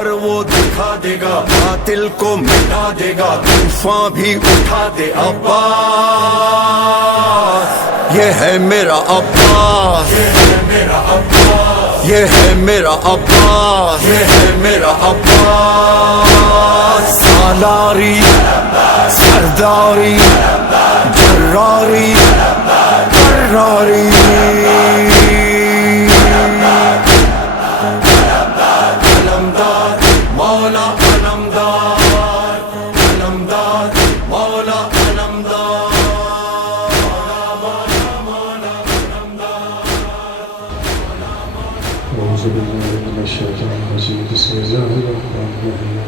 पर वो दिखा देगा, बातिल को मिटा देगा, तूफान भी उठा दे। अब्बास ये है मेरा अब्बास, ये है मेरा अब्बास, ये है मेरा अब्बास, ये है मेरा अब्बास। सालारी सरदारी जर्रारी कर्रारी, अलमदार मौला अलमदार, अलमदार मौला अलमदार, मौला मौला अलमदार। أعوذ بالله من الشيطان الرجيم بسم الله الرحمن الرحيم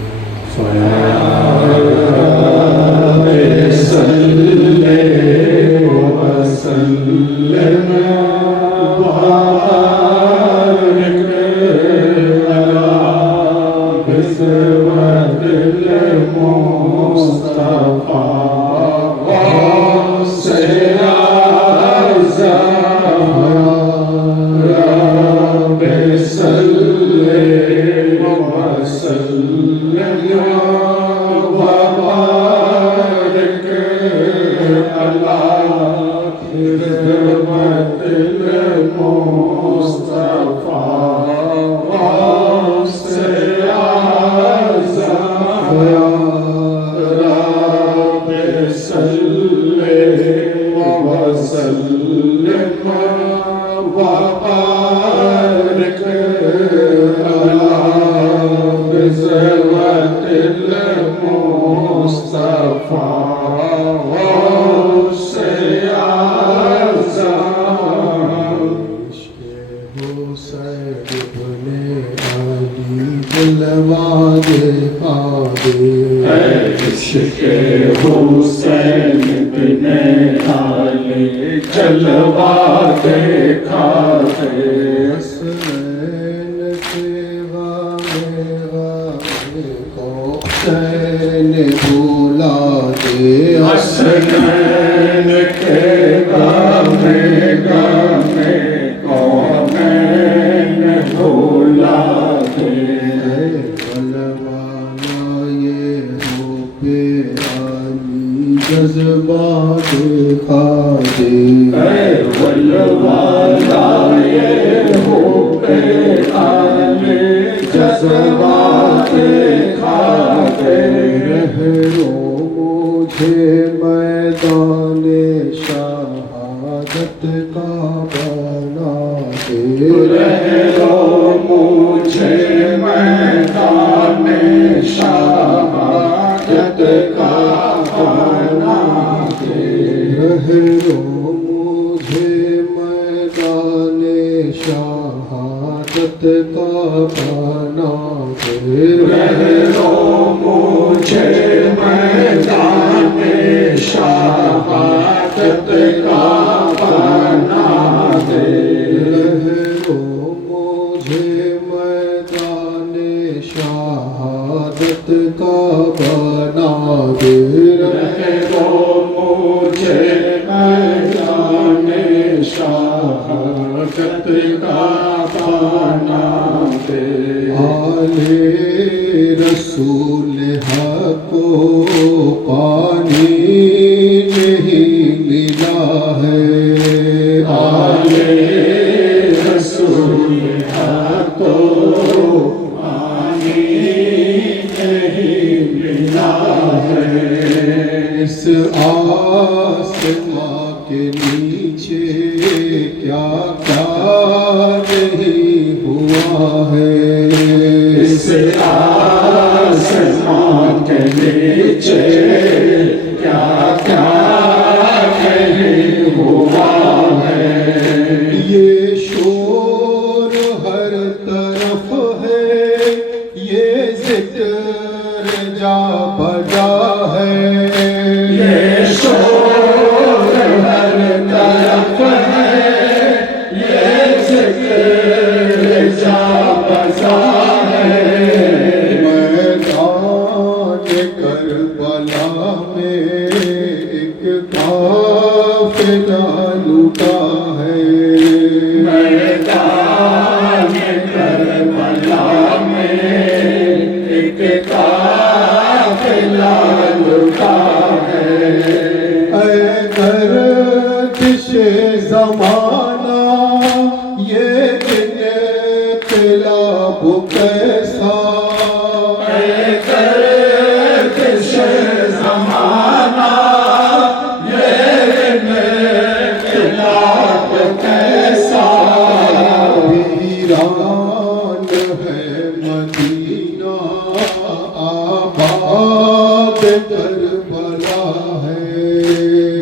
हुसैन बिने आले जलवा देखा दे। हसनैन के गाने को हुसैन भुला दे, हसनैन के गाने को हुसैन भुला दे। जज्बा दिखा दे, वल्लवाला ये हो पे आले जज्बा दिखा दे। रहरो मुझे मैदाने शहादत का बना दे, रहरो मुझे मैदाने शहादत का बना दे। रहरो मुझे मैदाने शहादत का बना दे, रहरो मुझे मैदाने शहादत का बना दे। रहरो मुझे मैदाने शहादत का बना दे, रहरो मुझे मैदाने शहादत का बना दे। आले रसूल हक को पानी नहीं मिला है, आले रसूल हक को पानी नहीं मिला है। इस आसमां के नीचे क्या क्या नहीं हुआ है, इस आसमां के नीचे क्या क्या नहीं हुआ है। ये शोर हर तरफ है, ये जिक्र जा बजा है, ये शोर हर तरफ है, ये जिक्र जा बजा है। मैदान करबला इंकलाब कैसा वीरान है मदीना आबाद करबला है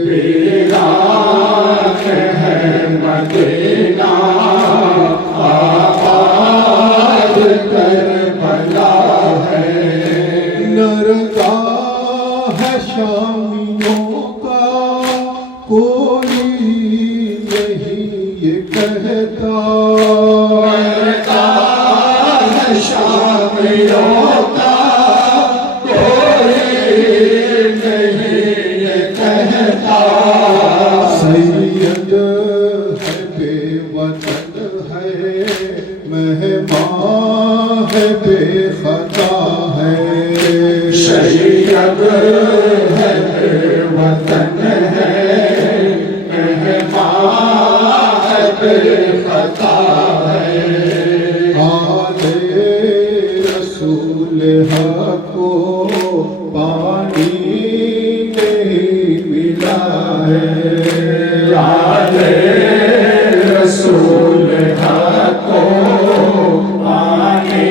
वीरान है मदीना आबाद करबला है नरगाह है शामियों का कोई नहीं ये कहता शामियों का कोई नहीं ये कहता सैयद है बेवतन है मेहमान है बेखता है सैयद है बेवतन है मेहमान है बेखता है आले रसूल को पानी नहीं मिला है आले रसूल को पानी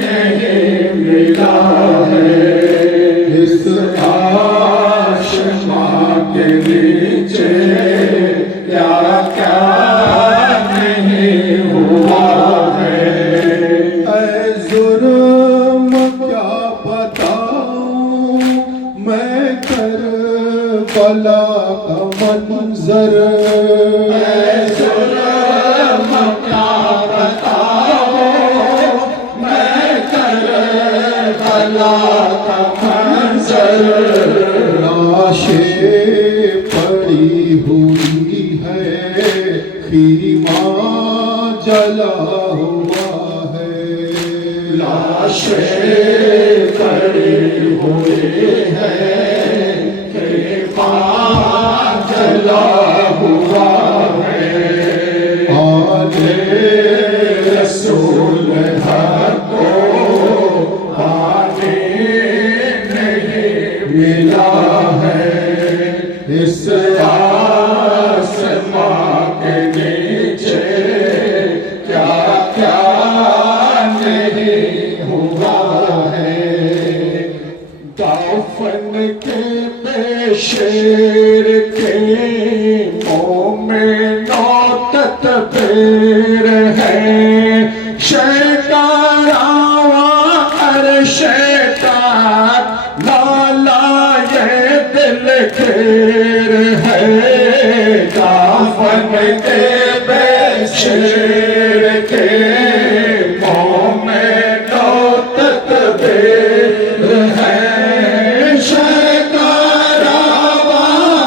नहीं मिला है इस आसमां के नीचे क्या क्या नहीं हुआ है ऐ जुर्म क्या बताऊं मैं करबला का मंजर ऐ जुर्म क्या बताऊं मैं करबला का मंजर लाशें पड़ी हुई है खीमा जला हुआ है लाशें पड़ी हुई है खीमा जला हुआ है आले रसूल को पानी नहीं मिला है इस आसमां के नीचे क्या क्या नहीं हुआ है दाफन के बेशेर के मोमिनो तकबीर है शैतान आवा हर शैतान लाला ये दिल खेर है दाफन के बेशेर के मोमिनो तकबीर है शैतान आवा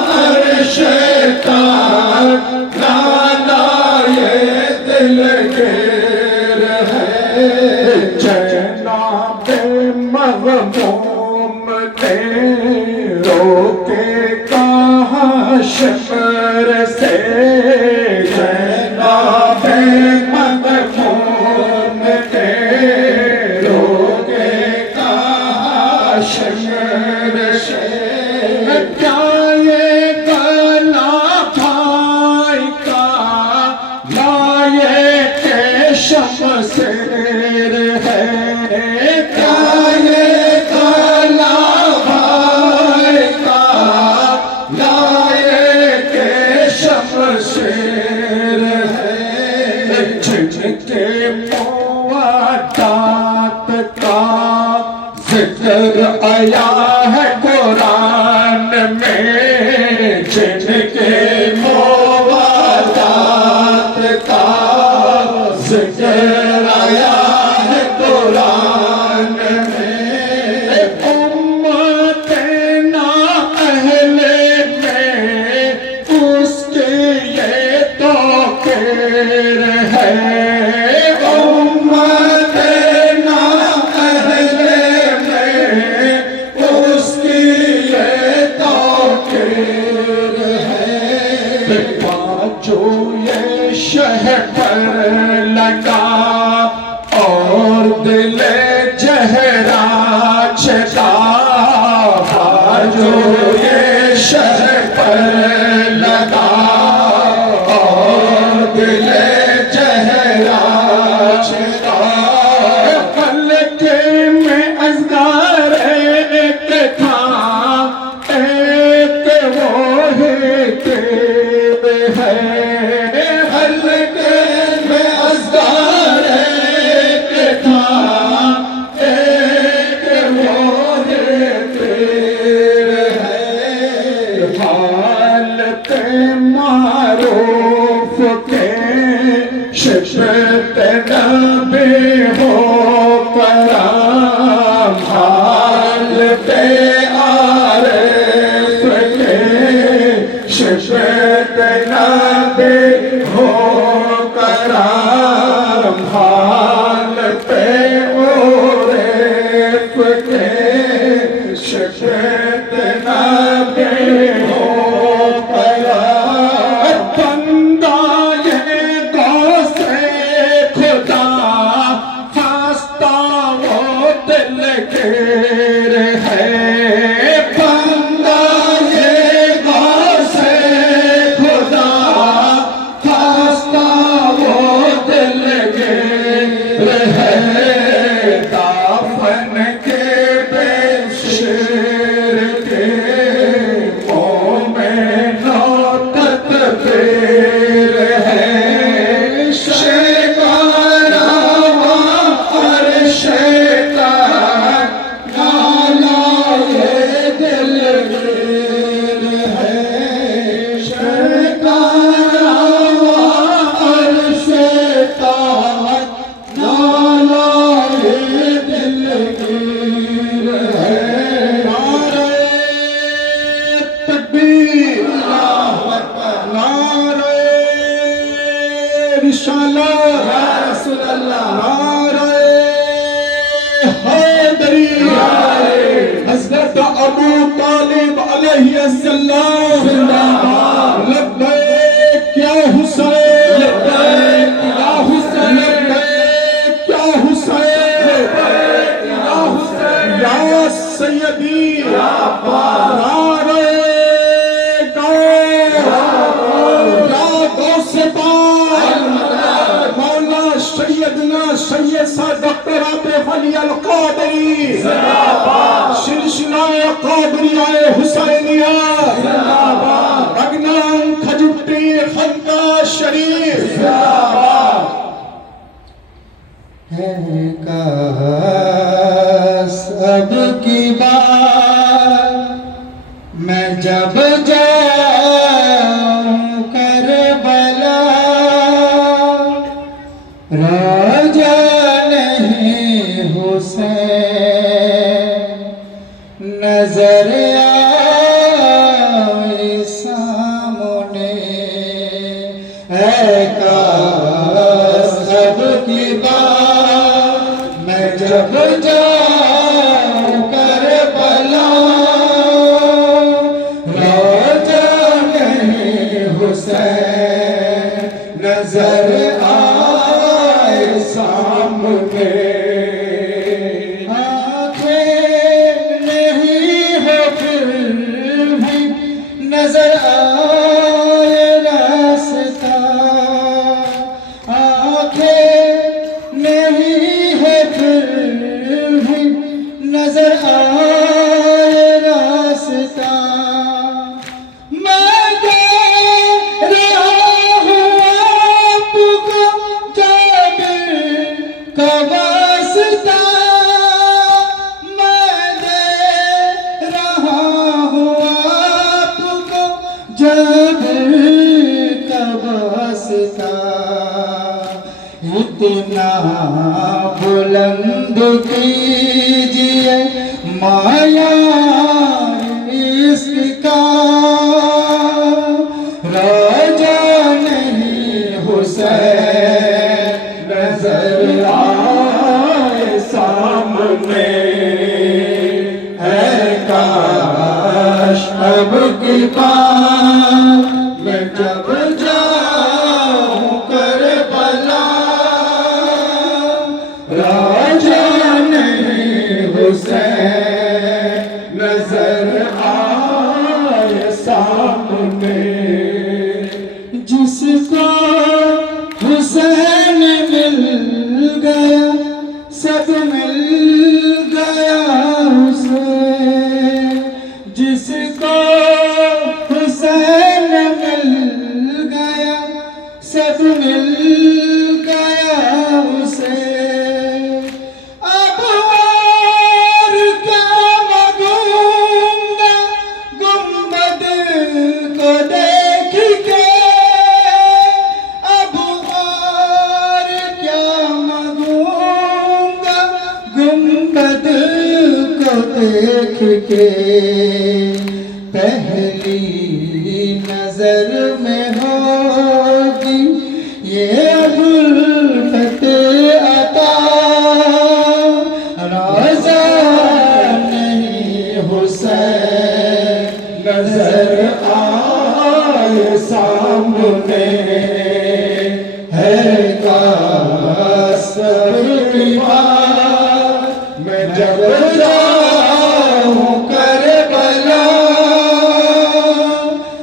हर शैतान लाला ये दिल खेर है जनाबे मग़मूम ने रोके कहा शमर से जनाबे मग़मूम ने रोके कहा शमर से क्या ये गला भाई का लाए के शमशेर है क्या ये गला भाई का लाए के शमशेर है जिनके मुवादात का जिक्र आया है कुरान में जिनके मुवादात का जिक्र आया है कुरान में उम्मत ना अहले में उसके ये तो खैर है उम्मत ना अहले में उसकी ये तो खैर है जो ये शह पर लगा नबी हो करम हाल पे आरिफ के शिफत नबी हो करम हाल पे आरिफ के शिफत नबी हो करम बंदा ये गौसे खुदा खास्ता वो दिल गिर है बंदा ये गौसे खुदा खास्ता वो दिल गिर है दाफन के बेशर के मुँह में नौतत फेर है शेकारा और शेकार नाला ये दिल गिर है शेकारा और शेकार नाला ये दिल गिर है नारे तकबीर नारे रिसालत या रसूल अल्लाह नारे हैदरी हज़रत अबू तालिब अलैहिस्सलाम जिंदाबाद लब्बैक या हुसैन लब्बैक या हुसैन लब्बैक या हुसैन लब्बैक या हुसैन या सय्यदी या नारे मौला सैयदना सैयद सा डॉक्टर आतिफ अली अल कादरी जिंदाबाद सिलसिला कादरिया हुसैनिया जिंदाबाद अगनाम खजुट्टी खनका शरीफ जिंदाबाद है काश अब की बार मैं जब जाऊं करबला राजा नहीं हुसैन नजर आए सामने है काश अब की बार मैं जब जाऊं करबला राजा नहीं हुसैन नजर आए सामने आंखें नहीं हो फिर भी नजर आए रास्ता आंखें नहीं है फिर भी नजर आए रास्ता मैं दे रहा हूँ आपको जाबिर का वास्ता मैं दे रहा हूँ आपको जाबिर का वास्ता इतना बुलंद कीजिए माया इसका राजा नहीं हुसैन नजर आए सामने है काश अब की बार मैं जब जाऊं करबला राजा नहीं हुसैन नजर आए सामने जिसको हुसैन मिल गया सब मिल गया उसे जिसको हुसैन मिल गया सब मिल गया उसे अब और क्या मांगूंगा गुंबद को देख के अब और क्या देख के पहली नजर में होगी ये उल्फत अता राजा नहीं हुसैन नजर आए सामने है काश की बात मैं जब जाऊं करबला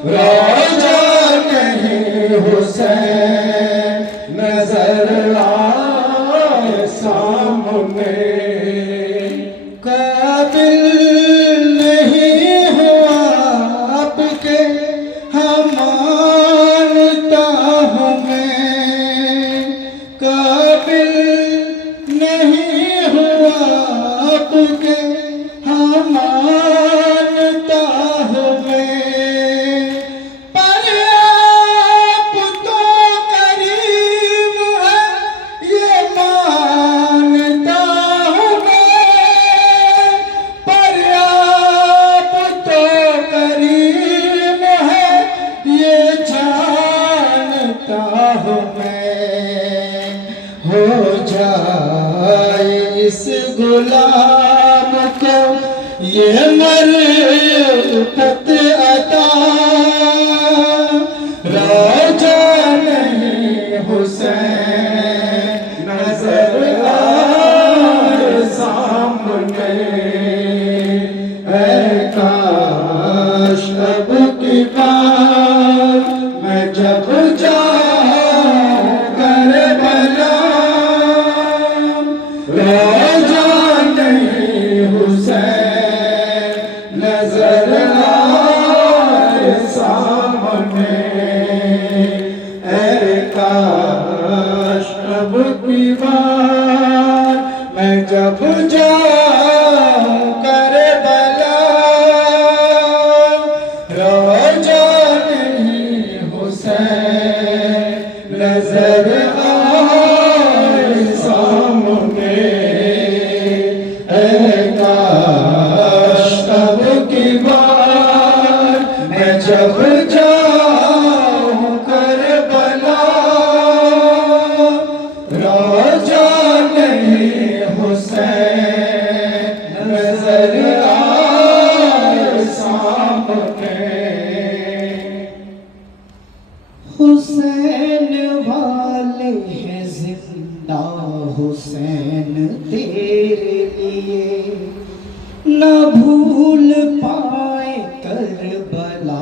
राजा नहीं हुसैन नजर आए सामने काबिल नहीं हुआ आपके हम मानता हूँ मैं काबिल नहीं हुआ आपके हम मानता हूँ मैं पर आप तो करीम है ये मानता हूँ मैं पर आप तो करीम है ये जानता हूँ मैं हो जाए इस गुलाम को ये मरफत अता राजा नहीं हुसैन नजर आए सामने ऐ काश अब की बात मैं जब जाऊं करबला राजा नहीं हुसैन नजर आए सामने ऐ काश अब की बात मैं जब जाऊं करबला राजा नहीं हुसैन नजर आए सामने ऐ काश तब की बात मैं जब जाऊं करबला राजा नहीं हुसैन नजर आए सामने हुसैन वाले हैं जिंदा हुसैन तेरे लिए न भूल पाए करबला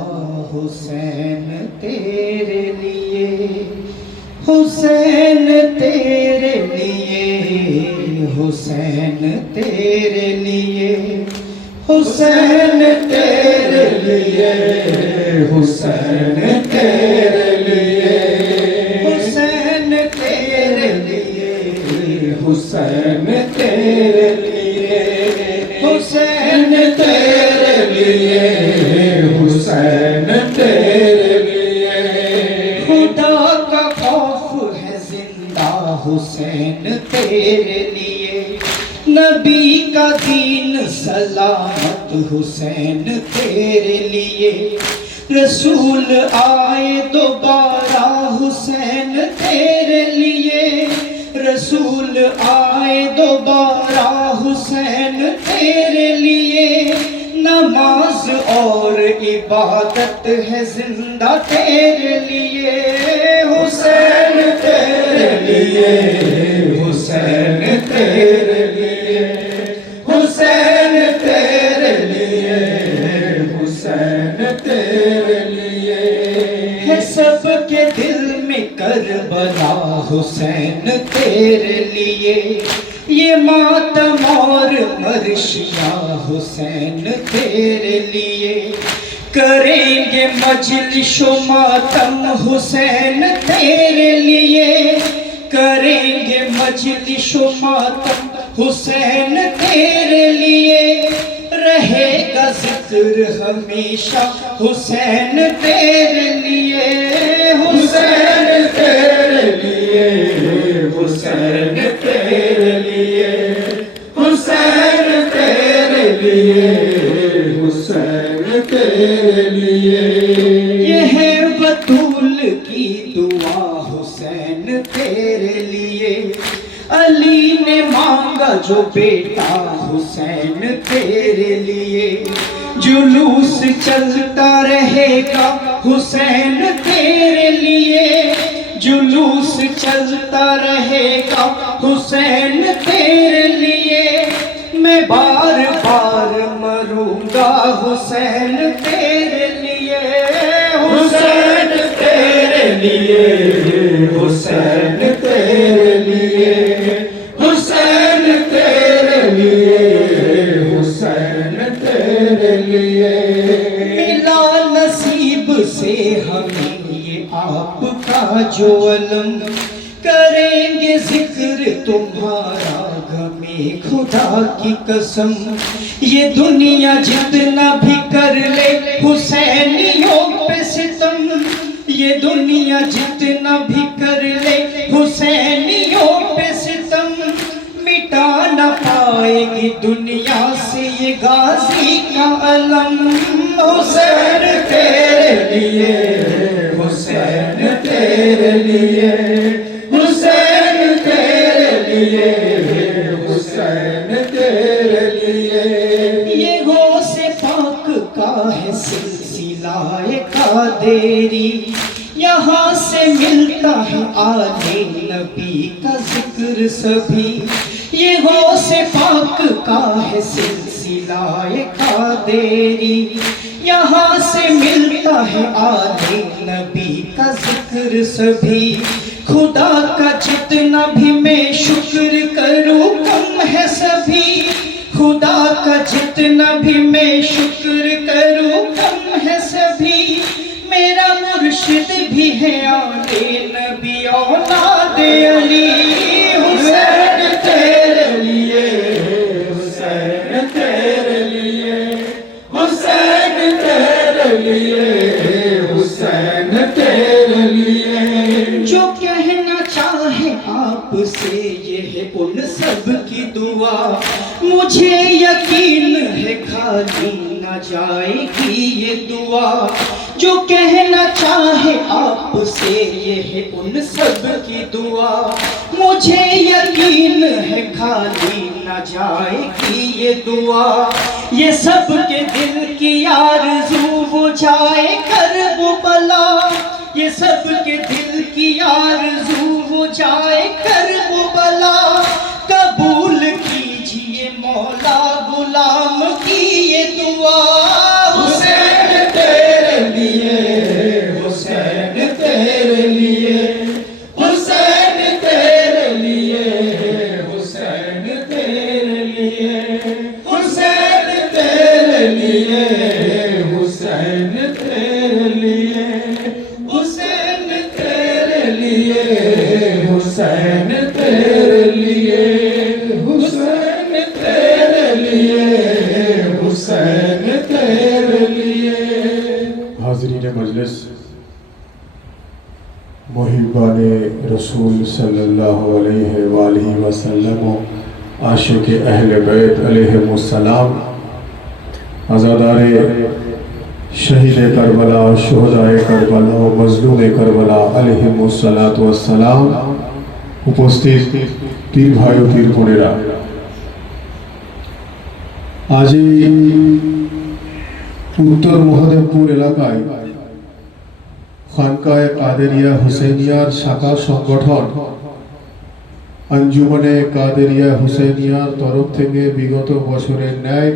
हुसैन तेरे लिए हुसैन तेरे लिए हुसैन तेरे लिए हुसैन तेरे लिए हुसैन तेरे लिए हुसैन तेरे लिए हुसैन तेरे लिए हुसैन तेरे लिए हुसैन तेरे लिए खुदा का खौफ है जिंदा हुसैन तेरे लिए नबी का दीन सलामत हुसैन तेरे लिए रसूल आए दोबारा हुसैन तेरे लिए रसूल आए दोबारा हुसैन तेरे लिए नमाज और इबादत है जिंदा तेरे लिए हुसैन तेरे लिए हुसैन तेरे लिए हुसैन तेरे लिए हुसैन तेरे लिए है सबके दिल में करबला हुसैन तेरे लिए ये मातम और मर्शिया हुसैन तेरे लिए करेंगे मजलिसो मातम हुसैन तेरे लिए करेंगे मजलिसो मातम हुसैन तेरे लिए रहेगा जिक्र हमेशा हुसैन तेरे लिए हुसैन तेरे लिए हुसैन तेरे लिए हुसैन तेरे लिए हुसैन तेरे लिए ये है बतूल की दुआ हुसैन तेरे लिए अली ने मांगा जो बेटा हुसैन तेरे लिए जुलूस चलता रहेगा हुसैन तेरे लिए जुलूस चलता रहेगा हुसैन तेरे लिए मैं बार बार मरूंगा हुसैन तेरे लिए हुसैन तेरे लिए हुसैन तेरे लिए हुसैन तेरे लिए हुसैन तेरे लिए मिला नसीब से हमें ये आपका जो अलम करेंगे जिक्र तुम्हारा गमे खुदा की कसम ये दुनिया जितना भी कर ले हुसैनियों पे सितम ये दुनिया जितना भी कर ले हुसैनियों पे सितम मिटा न पाएगी दुनिया से ये गाजी का अलम हुसैन तेरे लिए हुसैन तेरे लिए हुसैन तेरे लिए हुसैन तेरे लिए ये गौसे पाक का है सिलसिला कादेरी यहाँ से मिलता है आले नबी का जिक्र सभी ये गौसे पाक का है सिलसिला कादेरी यहाँ से मिलता है आले नबी का जिक्र सभी खुदा का जितना भी मैं शुक्र करूँ कम है सभी खुदा का जितना भी मैं शुक्र करूँ कम है सभी मेरा मुर्शिद भी है आले नबी औलाद अली हुसैन तेरे लिए हुसैन तेरे लिए हुसैन तेरे लिए हुसैन तेरे लिए जो कहना चाहे आपसे ये है उन सब की दुआ मुझे यकीन है खाली न जाएगी ये दुआ जो कहना चाहे आपसे ये है उन सब की दुआ मुझे यकीन है खाली न जाएगी ये दुआ ये सब के दिल की आरज़ू वो जाए कर वो बला ये सब के दिल की आरज़ू वो जाए कर वो बला कबूल कीजिए मौला गुलाम की ये दुआ हुसैन तेरे लिए हुसैन तेरे लिए हुसैन तेरे लिए हुसैन तेरे लिए हुसैन तेरे लिए हुसैन तेरे लिए हुसैन तेरे लिए हुसैन तेरे लिए हुसैन तेरे लिए हुसैन तेरे लिए हाज़रीन मजलिस मुहिब्बान रसूल सल्लल्लाहु अलैहि वालैहि वसल्लम आशिक अहले बैत अलैहिमुस्सलाम आज़ादारे शहीद करबला शुहदाए करबला व मजलूम करबला अलैहिमुस्सलातु वस्सलाम उपस्थित पीर भाई व पीर বোনেরা आज उत्तर महादेवपुर এলাকায় খানকায়ে কাদেরিয়া হুসেনিয়ার শাখা সংগঠন আঞ্জুমানে কাদেরিয়া হুসেনিয়ার তরফ থেকে বিগত বছরের ন্যায়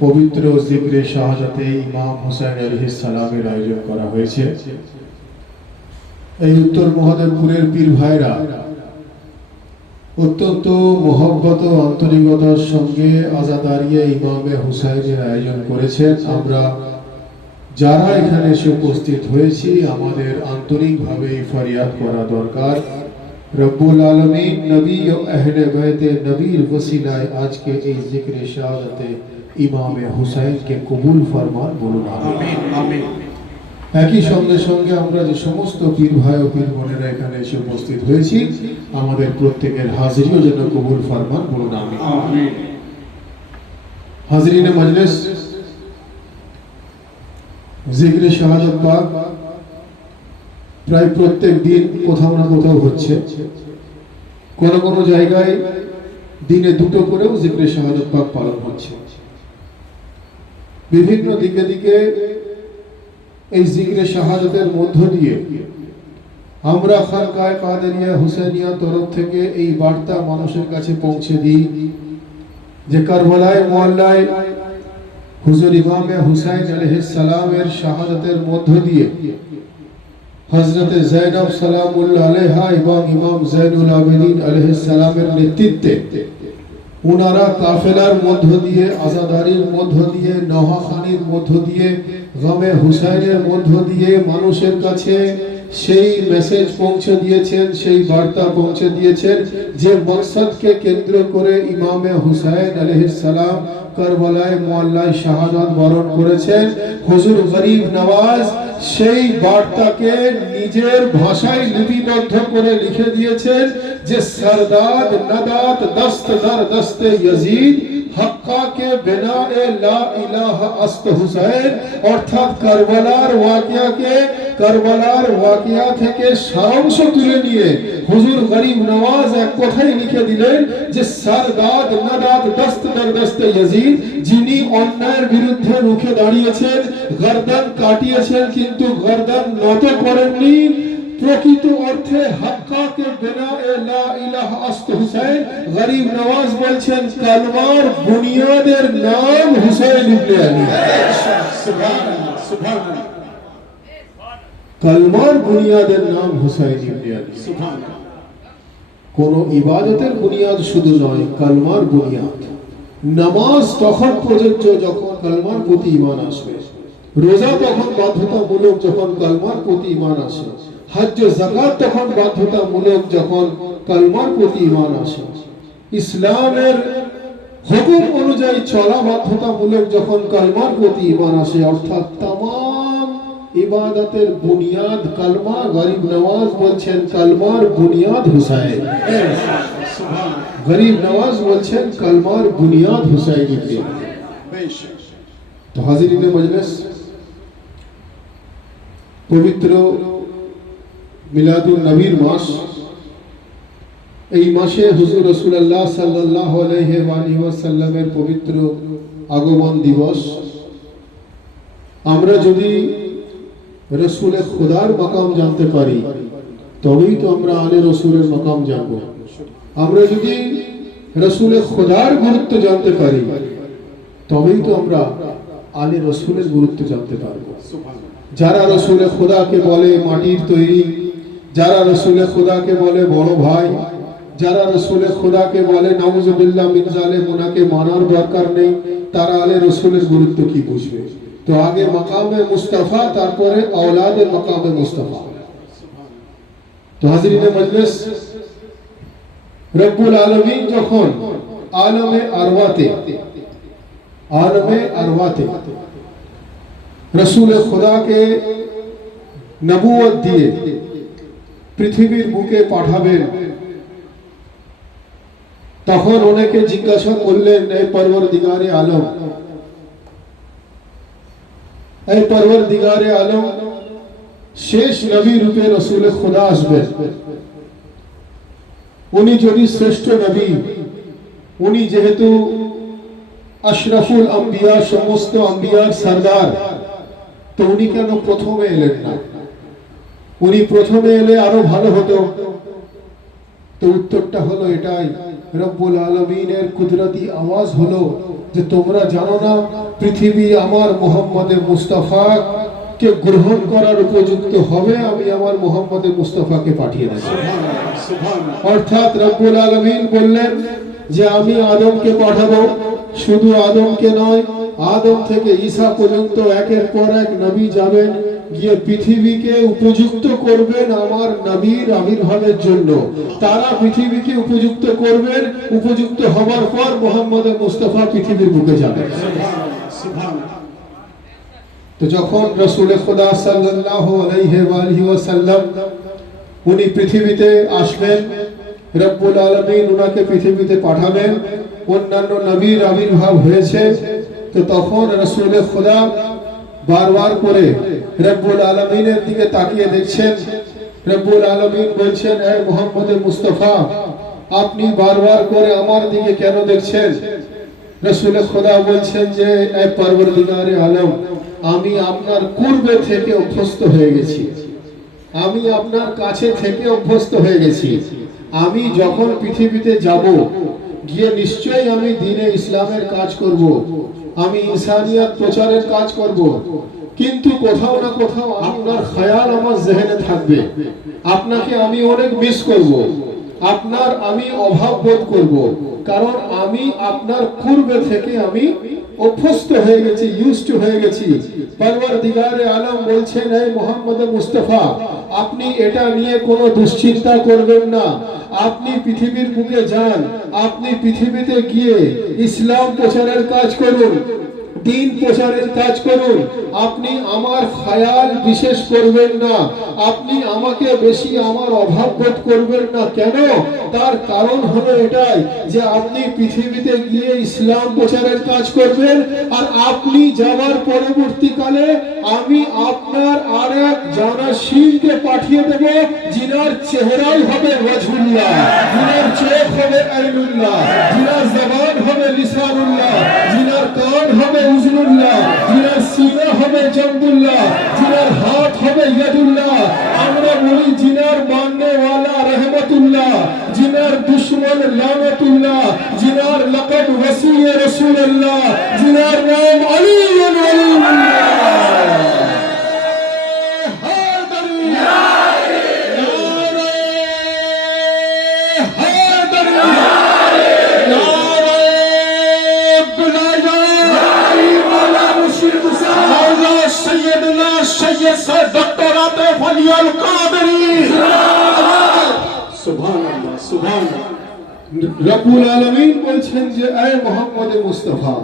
পবিত্র জিকরে শাহাদাতে ইমাম হুসাইন আলাইহিস সালামের আয়োজন করা হয়েছে। এই উত্তর মহাদেবপুরের পীর ভাইরা অত্যন্ত মহব্বত ও আন্তরিকতার সঙ্গে আজাদারিয়া ইমামে হুসাইনের আয়োজন করেছেন। আমরা যারা এখানে এসে উপস্থিত হয়েছি আমাদের আন্তরিকভাবে ফরিয়াদ করা দরকার রব্বুল আলামিন নবী ও আহলে বাইতে নবীর ওসিলায় আজকে এই জিকরে শাহাদাতে ইমামে হুসাইনকে কবুল ফরমান বলুন আমিন আমিন। একই সঙ্গে সঙ্গে আমরা যে সমস্ত পীর ভাই ও পীর বোনেরা এখানে এসে উপস্থিত হয়েছি আমাদের প্রত্যেকের হাজিরিও যেন কবুল ফরমান বলুন আমিন আমিন। হাজরিনে মজলিস, জিক্রে শাহাদাত পাক প্রায় প্রত্যেক দিন কোথাও না কোথাও হচ্ছে। কোন কোন জায়গায় দিনে দুটো করেও জিক্রে শাহাদাত পাক পালন হচ্ছে। বিভিন্ন দিকে দিকে এই জিক্রে শাহাদাতের মধ্য দিয়ে আমরা খানকায়ে কাদেরিয়া হুসাইনিয়া তরফ থেকে এই বার্তা মানুষের কাছে পৌঁছে দিই যে কারবালায় মুআল্লায় হুজুর ইমামে হুসাইন আলাইহিস সালামের শাহাদাতের মধ্য দিয়ে হযরতে যায়েনব সালামুল্লাহ আলাইহা এবং ইমাম যাইনুল আবেদিন আলাইহিস সালামের নেতৃত্বে ওনারা কাফেলার মধ্য দিয়ে, আজাদারির মধ্য দিয়ে, নওহাখানির মধ্য দিয়ে, গামে হুসাইনের মধ্য দিয়ে মানুষের কাছে সেই মেসেজ পৌঁছে দিয়েছেন, সেই বার্তা পৌঁছে দিয়েছেন যে মকসদকে কেন্দ্র করে ইমামে হুসাইন আলাইহিস সালাম কারবালায় মুআল্লায় শাহাদাত বরণ করেছেন। হুজুর গরিব নওয়াজ সেই বার্তাকে নিজের ভাষায় লিপিবদ্ধ করে লিখে দিয়েছেন যে সরদাদ নদাত দস্ত দর দস্তে ইয়াজিদ হক্কা কে বিনা এ লা ইলাহা আস্ত হুসাইন, অর্থাৎ কারবালার ওয়াকিয়া থেকে সারাংশ তুলে নিয়ে হুজুর গরিব নওয়াজ এক কথাই লিখে দিলেন যে সরদাদ নদাত দস্ত দর দস্তে ইয়াজিদ, যিনি অন্যায়ের বিরুদ্ধে রুখে দাঁড়িয়েছেন, গর্দন কাটিয়েছেন কিন্তু গর্দন নত করেননি, প্রকৃত অর্থে হক্কাকে বিনা এ লা ইলাহা আস্ত হুসাইন। গরিব নওয়াজ বলছেন কালমার বুনিয়াদের নাম হুসাইন ইবনে আলী। সুবহানাল্লাহ, সুবহানাল্লাহ। কালমার বুনিয়াদের নাম হুসাইন ইবনে আলী। সুবহানাল্লাহ। কোন ইবাদতের বুনিয়াদ শুধু নয়, কালমার বুনিয়াদ। নামাজ তখন প্রযোজ্য যখন কালমার প্রতি ঈমান আসবে, রোজা তখন বাধ্যতামূলক যখন কালমার প্রতি ঈমান আসে, হজ্জ যাকাত তখন বাধ্যতামূলক যখন কালমার প্রতি ঈমান আসে, ইসলামের হুকুম অনুযায়ী চলা বাধ্যতামূলক যখন কালমার প্রতি ঈমান আসে, অর্থাৎ तमाम ইবাদতের বুনিয়াদ কালমা। গরিব নওয়াজ বলছেন কালমার বুনিয়াদ হুসাইন। গরিব নওয়াজ বলছেন কালমার বুনিয়াদ হুসাইন ইবনে আলী। তো হাজিরিনে মজলিস, পবিত্র মিলাদুন নবীর মাস, এই মাসে হুজুর রাসূলুল্লাহ সাল্লাল্লাহু আলাইহি ওয়া সাল্লামের পবিত্র আগমন দিবস। আমরা যদি রাসূলে খুদার মাকাম জানতে পারি তবেই তো আমরা আলে রাসূলের মাকাম জানব। আমরা যদি রাসূলে খুদার গুরুত্ব জানতে পারি তবেই তো আমরা আলে রাসূলের গুরুত্ব জানতে পারবো। যারা রাসূলে খুদাকে বলে মাটির তৈরি, যারা রাসূলে খুদাকে বলে বড় ভাই, যারা রাসূলে খুদাকে বলে নাউজুবিল্লাহ মিন জালিম, ওনাকে মানার দরকার নেই, তারা আলে রাসূলের গুরুত্ব কি বুঝবে? তো আগে মাকামে মুস্তাফা, তারপরে औलादे মাকামে মুস্তাফা। তো হাজিরিনে মজলিস, রব্বুল আলামিন যখন আলমে আরওয়াতে রাসূলে খুদাকে নবুয়ত দিয়ে পৃথিবীর বুকে পাঠাবেন, তখন অনেকে জিজ্ঞাসা করলেন, এই পরওয়ারদিগারে আলম, এই পরওয়ারদিগারে আলম, শেষ নবী রূপে রাসূলে খুদা আসবেন, উনি যদি শ্রেষ্ঠ নবী, উনি যেহেতু আশরাফুল আম্বিয়া, সমস্ত আম্বিয়ার সরদার, তো উনি কেন প্রথমে এলেন না? উনি প্রথমে এলে আরো ভালো হতো। তো উত্তরটা হলো এটাই, রব্বুল আলামিনের কুদরতি আওয়াজ হলো যে তোমরা জানো না পৃথিবী আমার মুহাম্মদে মুস্তাফা কে গ্রহণ করার উপযুক্ত হবে, আমি আমার মুহাম্মদে মুস্তাফাকে পাঠিয়ে দেব। অর্থাৎ রব্বুল আলামিন বললেন যে আমি আদমকে পাঠাবো, শুধু আদমকে নয়, আদম থেকে ঈসা পর্যন্ত একের পর এক নবী যাবেন, গিয়ে পৃথিবীকে উপযুক্ত করবেন আমার নবীর আবির্ভাবের জন্য। তারা পৃথিবীকে উপযুক্ত করবেন, উপযুক্ত হবার পর মুহাম্মদ মুস্তাফা পৃথিবীর বুকে যাবেন। তো যখন রাসূল খুদা সাল্লাল্লাহু আলাইহি ওয়া সাল্লাম উনি পৃথিবীতে আসবেন, রব্বুল আলামিন ওনাকে পৃথিবীতে পাঠাবেন, অন্যান্য নবীর আবির্ভাব হয়েছে, তো তখন রাসূল খোদা বারবার করে রব্বুল আলামিনের দিকে তাকিয়ে দেখছেন। রব্বুল আলামিন বলছেন, হে মুহাম্মদ মুস্তাফা, আপনি বারবার করে আমার দিকে কেন দেখছেন? রাসূল খোদা বলছেন যে হে পরওয়ারদিগারে আলম, আমি আপনার পূর্বে থেকে অভ্যস্ত হয়ে গেছি, আমি আপনার কাছে থেকে অভ্যস্ত হয়ে গেছি। আমি যখন পৃথিবীতে যাব, গিয়ে নিশ্চয়ই আমি দ্বীনে ইসলামের কাজ করব, আমি ইনসানিয়ত প্রচারের কাজ করব, কিন্তু কোথাও না কোথাও আপনার খেয়াল আমার জেহেনে থাকবে, আপনাকে আমি অনেক মিস করব, আপনার আমি অভাব বোধ করব, কারণ আমি আপনার পূর্বে থেকে আমি অভ্যস্ত হয়ে গেছি, ইউজড হয়ে গেছি। পরওয়ারদিগারে আলম বলছেন, হে মুহাম্মদ মুস্তাফা, আপনি এটা নিয়ে কোনো দুশ্চিন্তা করবেন না, আপনি পৃথিবীর বুকে যান, আপনি পৃথিবীতে গিয়ে ইসলাম প্রচারের কাজ করুন, দ্বীন প্রচারের কাজ করুন। আপনি আমার খেয়াল বিশেষ করবেন না, আপনি আমাকে বেশি আমার অভাব বোধ করবেন না। কেন? তার কারণ হলো এটাই যে আপনি পৃথিবীতে গিয়ে ইসলাম প্রচারের কাজ করবেন, আর আপনি যাওয়ার পরবর্তীকালে আমি আপনার আরেক জানাশীলকে পাঠিয়ে দেব, জিনার চেহারাই হবে ওয়াজহুল্লাহ, জিনার চোখ হবে আইনুল্লাহ, জিনার জবান হবে লিসানুল্লাহ, জিনার কান হবে উজনুল্লাহ, জিনার সিনা হবে জামবুল্লাহ, জিনার হাত হবে ইয়াদুল্লাহ। আমরা বলি জিনার মাননে ওয়ালা রহমতুল্লাহ, জিনার দুশমন লানতুল্লাহ, জিনার লকব ওয়াসিয়ে রাসূলুল্লাহ, জিনার নাম আলী রব্বুল আলামিন বলছেন যে হে মুহাম্মদ মুস্তাফা,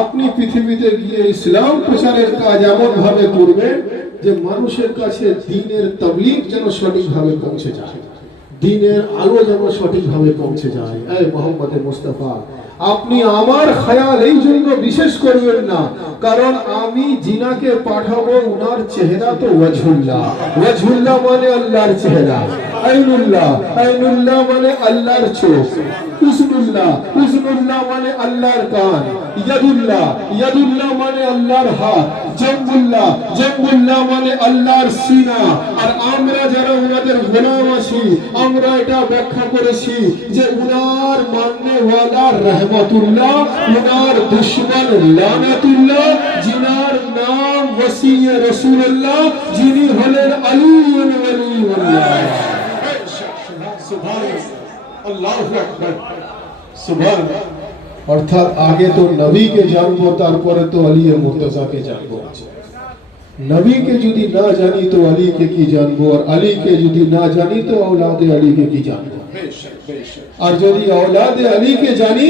আপনি পৃথিবীতে গিয়ে ইসলাম প্রচারের কাজ এমন ভাবে করবেন যে মানুষের কাছে দ্বীনের তাবলীগ যেন সঠিকভাবে পৌঁছে যায়, দ্বীনের আলো যেন সঠিকভাবে পৌঁছে যায়। হে মুহাম্মদ মুস্তাফা, আপনি আমার খেয়াল এই জন্য বিশেষ করবেন না, কারণ আমি জিনাকে পাঠাবো, উনার চেহারা তো ওয়াজহুল্লাহ, ওয়াজহুল্লাহ মানে আল্লাহর চেহারা, আইনুল্লাহ, আইনুল্লাহ মানে আল্লাহর চোখ, উজনুল্লাহ, উজনুল্লাহ মানে আল্লাহর কান, ইয়াদুল্লাহ, ইয়াদুল্লাহ মানে আল্লাহর হাত, জামবুল্লাহ, জামবুল্লাহ মানে আল্লাহর সিনা। আর আমরা যারা উনাদের গোলাম আছি, আমরা এটা ব্যাখ্যা করেছি যে উনার মাননে ওয়ালা রহমতুল্লাহ, উনার দুশমন লানাতুল্লাহ, জিনার নাম ওয়াসিয়ে রাসূলুল্লাহ, যিনি হলেন আলী ওয়ালিউল্লাহ। অর্থাৎ আগে তো নবীকে জানবো, তারপরে তো আলী মুর্তজাকে জানবো। নবীকে যদি না জানি তো আলীকে কি জানবো, আর আলীকে যদি না জানি তো औलादे আলীকে কি জানবো। আর যদি औलादे আলীকে জানি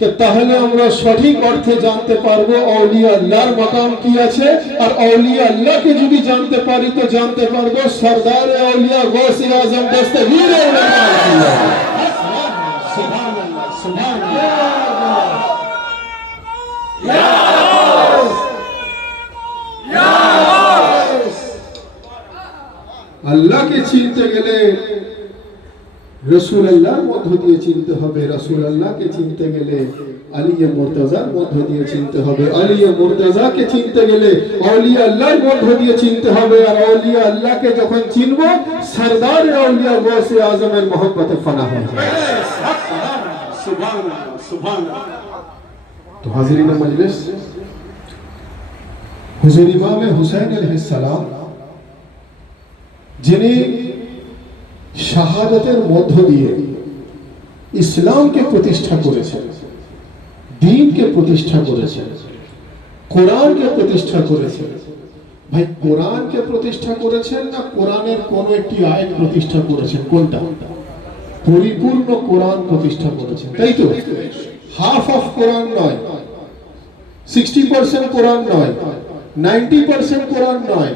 তো তাহলে আমরা সঠিক অর্থে জানতে পারবো আউলিয়া আল্লাহর মাকাম কি আছে, আর আউলিয়া আল্লাহকে যদি জানতে পারি তো জানতে পারবো সরদার আউলিয়া গৌসে আজম দস্তগীর আউলিয়া কি আছে। সুবহানাল্লাহ, সুবহানাল্লাহ, আল্লাহকে চিনতে গেলে রাসূলুল্লাহর মধ্য দিয়ে চিনতে হবে, রাসূলুল্লাহকে চিনতে গেলে আলী মুর্তজার মধ্য দিয়ে চিনতে হবে, আলী মুর্তজাকে চিনতে গেলে আউলিয়া আল্লাহর মধ্য দিয়ে চিনতে হবে, আর আউলিয়া আল্লাহকে যখন চিনব সরদার আউলিয়া গৌসে আজমের মহব্বতে ফানা হয়ে যাবে। সুবহানাল্লাহ, সুবহানাল্লাহ। তো হাজিরিন মজলিস, হুজুর ইমাম হুসাইন আলাইহিস সালাম যিনি শাহাদাতের মধ্য দিয়ে ইসলামকে প্রতিষ্ঠা করেছেন, দ্বীনকে প্রতিষ্ঠা করেছেন, কোরআনকে প্রতিষ্ঠা করেছেন। ভাই, কোরআনকে প্রতিষ্ঠা করেছেন না কোরআনের কোন একটি আয়াত প্রতিষ্ঠা করেছেন? কোনটা? পরিপূর্ণ কোরআন প্রতিষ্ঠা করেছেন, তাই তো? হাফ অফ কোরআন নয়, 60% কোরআন নয়, 90% কোরআন নয়,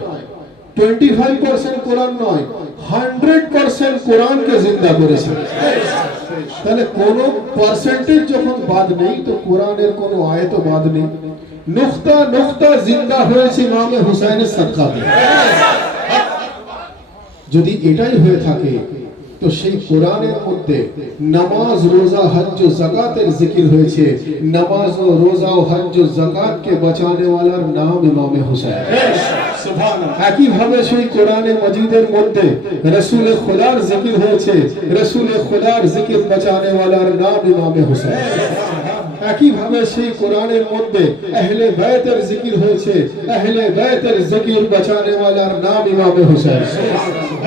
25% কোরআন নয়, 100% কোরআনকে জিন্দা করেছেন। তাহলে কোন পার্সেন্টেজ যখন বাদ নেই, তো কোরআনের কোনো আয়াত বাদ নেই। নুকতা নুকতা জিন্দা হয়েছে ইমামে হুসাইনের সাদকাতে। যদি এটাই হয়ে থাকে, তো সেই কোরআনের মধ্যে নামাজ, রোজা, হজ ও যাকাতের জিকির হয়েছে। নামাজ ও রোজা ও হজ ও যাকাতকে বাঁচানে ওয়ালার নাম ইমামে হুসাইন। একইভাবে সেই কোরআনে মজিদের মধ্যে রাসূল খুদার জিকির হয়েছে। রাসূল খুদার জিকির বাঁচানে ওয়ালার নাম ইমামে হুসাইন। একইভাবে সেই কোরআনের মধ্যে আহলে বাইতের জিকির হয়েছে। আহলে বাইতের জিকির বাঁচানে ওয়ালার নাম ইমামে হুসাইন।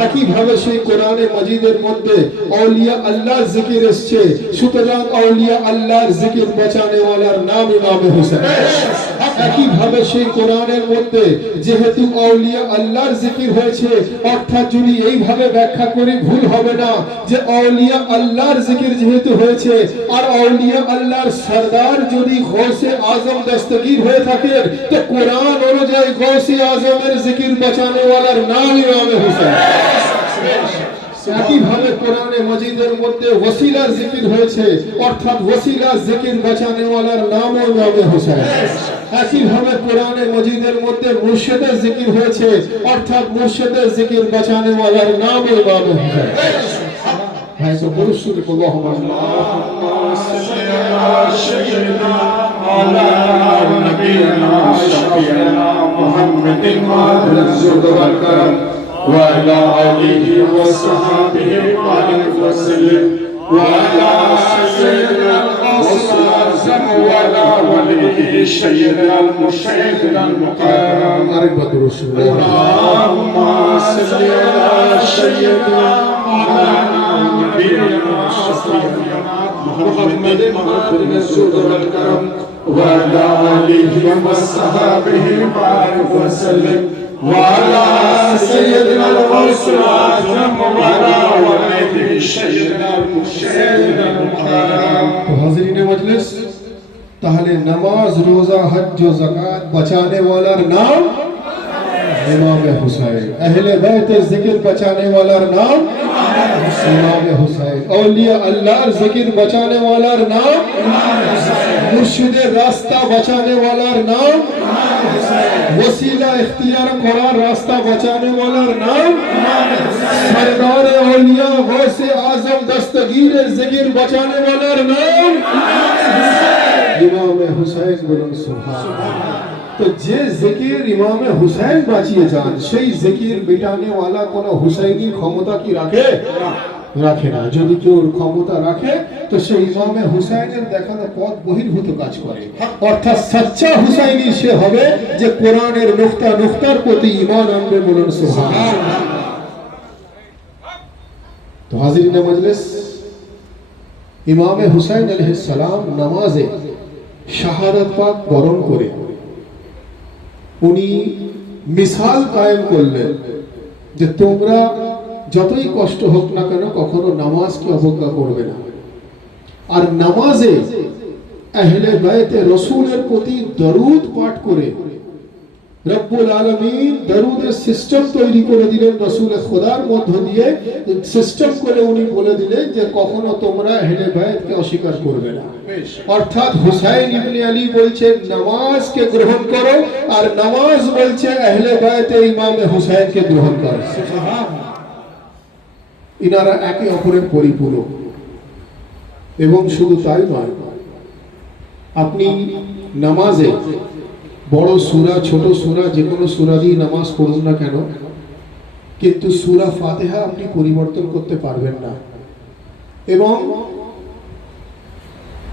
একইভাবে সেই কোরআনে মজিদের মধ্যে আউলিয়া আল্লাহর জিকির এসেছে। সুতরাং আউলিয়া আল্লাহর জিকির বাঁচানে ওয়ালার নাম ইমামে হুসাইন। একইভাবে সেই কোরআনের মধ্যে যেহেতু আউলিয়া আল্লাহর জিকির হয়েছে, অর্থাৎ যদি এইভাবে ব্যাখ্যা করি ভুল হবে না যে আউলিয়া আল্লাহর জিকির যেহেতু হয়েছে, আর আউলিয়া আল্লাহর সরদার যদি গৌসে আজম দস্তগীর হয়ে থাকে, তো কোরআন অনুযায়ী গৌসে আজমের জিকির বাঁচানে ওয়ালার নাম ইমামে হুসাইন। একইভাবে কোরআনে মজিদের মধ্যে ওসিলার জিকির হয়েছে, অর্থাৎ ওসিলা জিকির বাঁচানে ওয়ালার নাম ইমামে হুসাইন। একইভাবে কোরআনে মজিদের মধ্যে মুর্শিদের জিকির হয়েছে, অর্থাৎ মুর্শিদের জিকির বাঁচানে ওয়ালার নাম ইমামে হুসাইন। ভাই তো পুরুষ শুধু আল্লাহুম্মা সাল্লি আলা সাইয়্যিদিনা মাওলানা ওয়া নাবিয়িনা শাফিঈনা মুহাম্মাদিন ওয়া আলা ওয়াল কারম ওয়া আলা আলিহি ওয়া সাহবিহি ওয়া আলিহি ওয়া সাল্লাম ওয়া আলা সাইয়্যিদিনা আল-আযম ওয়া আলা ওয়ালিহি সাইয়্যিদিনা আল-মুশাইয়িদিনা আল-মুকাররম। আরেকবার পুরুষ শুধু আল্লাহুম্মা সাল্লি আলা সাইয়্যিদিনা মাওলানা محمد معدن الزهد والكرم وعلى آله وصحبه وبارك وسلم وعلى سيدنا الغوث الأعظم وعلى والده سيدنا المرشد المحترم। तो हाज़रीन मजलिस, তাহলে নামাজ, রোজা, হজ ও যাকাত বাঁচানে ওয়ালার নাম ইমামে হুসাইন। আহলে বাইতের জিকির বাঁচানে ওয়ালার নাম ইমামে হুসাইন। আউলিয়া আল্লাহর জিকির বাঁচানে ওয়ালার নাম ইমামে হুসাইন। মুর্শিদের রাস্তা বাঁচানে ওয়ালার নাম ইমামে হুসাইন। ওসিলা ইখতিয়ার করার রাস্তা বাঁচানে ওয়ালার নাম ইমামে হুসাইন। সরদার আউলিয়া গৌসে আজম দস্তগীরের জিকির বাঁচানে ওয়ালার নাম ইমামে হুসাইন। ইমামে হুসাইন বলুন সুবহানাল্লাহ। তো যে জিকির ইমামে হুসাইন বাঁচিয়ে যান, সেই জিকির মিটানে ওয়ালা কোনো হুসাইনি ক্ষমতা কি রাখে? রাখে না। যদি কেউ ক্ষমতা রাখে, তো সেই ইমামে হুসাইনের দেখানো পথ বহির্ভূত কাজ করে। অর্থাৎ সচ্চা হুসাইনি সে হবে যে কোরআনের নুকতা নুকতার প্রতি ঈমান আনবে। বলুন সুবহানাল্লাহ। তো হাজিরিনে মজলিস, ইমামে হুসাইন আলাইহিস সালাম নামাজে শাহাদাত পাক বরণ করে উনি মিসাল কায়েম করলেন যে তোমরা যতই কষ্ট হোক না কেন কখনো নামাজকে অবজ্ঞা করবে না। আর নামাজে আহলে বাইতে রাসূলের প্রতি দরুদ পাঠ করে রব্বুল আলামিন দরুদের সিস্টেম তৈরি করে দিলেন। রাসূল খোদার মধ্য দিয়ে সিস্টেম করে উনি বলে দিলেন যে কখনো তোমরা আহলে বাইতকে অস্বীকার করবে না। অর্থাৎ হুসাইন ইবনে আলী বলছেন নামাজকে গ্রহণ করো, আর নামাজ বলছে আহলে বাইতে ইমামে হুসাইনকে গ্রহণ করো। ইনারা একে অপরের পরিপূরক। এবং শুধু তাই নয়, আপনি নামাজে বড় সূরা, ছোট সূরা, যে কোনো সূরা দিয়ে নামাজ পড়ুন না কেন, কিন্তু সূরা ফাতিহা আপনি পরিবর্তন করতে পারবেন না। এবং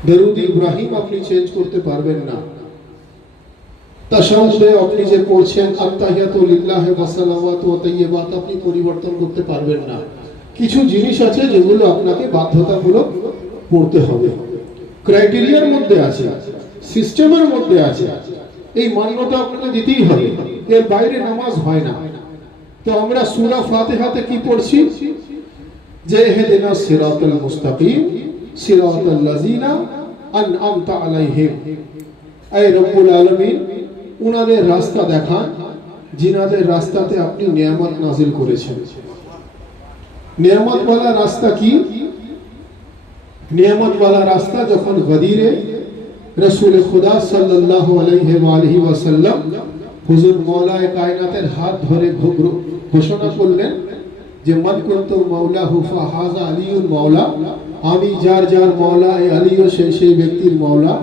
দরুদ ইব্রাহিম আপনি চেঞ্জ করতে পারবেন না। তাশাহুদে আপনি যে পড়ছেন আত্তাহিয়াতু লিল্লাহি ওয়া সালাওয়াতু ওয়া তাইয়্যিবাত আপনি পরিবর্তন করতে পারবেন না। কিছু জিনিস আছে যেগুলো আপনাকে বাধ্যতামূলক পড়তে হবে, ক্রাইটেরিয়ার মধ্যে আছে, সিস্টেমের মধ্যে আছে। এই মান্যতা আপনাকে দিতেই হবে, এর বাইরে নামাজ হয় না। তো আমরা সূরা ফাতিহাতে কি পড়ছি? যে ইহদিনাস সিরাতাল মুস্তাকিম সিরাতাল লাযিনা আনআমতা আলাইহিম। এই রব্বুল আলামিন উনাদের রাস্তা দেখান जिनाদের রাস্তাতে আপনি নিয়ামত নাজিল করেছেন। নিয়ামত वाला রাস্তা কি? নিয়ামত वाला রাস্তা যখন গদিরে রাসূল খুদা সাল্লাল্লাহু আলাইহি ওয়াসাল্লাম হুজুর মাওলায়ে কায়নাতের হাত ধরে ঘোষণা করলেন যে মান কুনতু মাওলাহু ফাহাযা আলিয়ুল মাওলা, আমি যার যার মাওলা এই আলীও সেই ব্যক্তির মাওলা।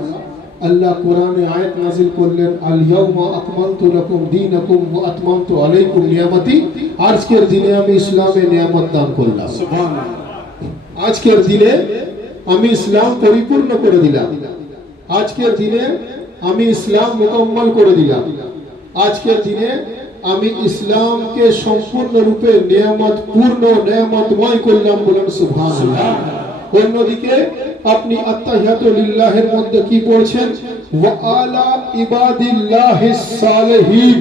আল্লাহ কোরআনে আয়াত নাযিল করলেন আল ইয়াউমা আকমালতু লাকুম দীনাকুম ওয়া আতমামতু আলাইকুম নিয়ামতি, আজকের দিনে আমি ইসলামে নিয়ামত দান করলাম। সুবহানাল্লাহ, আজকের দিনে আমি ইসলাম পরিপূর্ণ করে দিলাম, আজকের দিনে আমি ইসলাম মুকম্মল করে দিলাম, আজকের দিনে আমি ইসলামকে সম্পূর্ণ রূপে নিয়ামত পূর্ণ নিয়ামতময় করলাম। বলেন সুবহানাল্লাহ। অন্যদিকে আপনি আত্তাহিয়াতু লিল্লাহের মধ্যে কি পড়ছেন? ওয়া আলা ইবাদিল্লাহিস সালিহিন,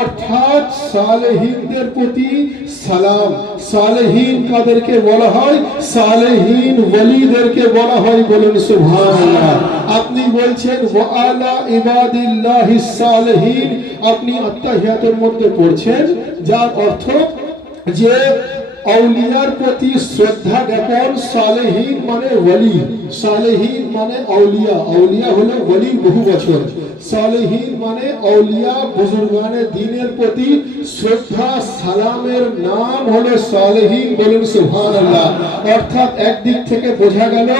অর্থাৎ সালেহিনদের প্রতি সালাম। সালেহিন কাদেরকে বলা হয়? সালেহিন ওয়ালিদেরকে বলা হয়। বলেন সুবহানাল্লাহ। আপনি বলছেন ওয়া আলা ইবাদিল্লাহিস সালিহিন, আপনি আত্তাহিয়াতের মধ্যে পড়ছেন যার অর্থ যে আউলিয়ার প্রতি শ্রদ্ধা জ্ঞাপন। সালেহিন মানে ওয়ালি, সালেহিন মানে আউলিয়া, আউলিয়া হলো ওয়ালির বহু বছর। সালেহিন মানে আউলিয়া বুজুর্গানে দ্বীনের প্রতি শ্রদ্ধা সালামের নাম হলো সালেহিন। বলেন সুবহানাল্লাহ। অর্থাৎ একদিক থেকে বোঝা গেল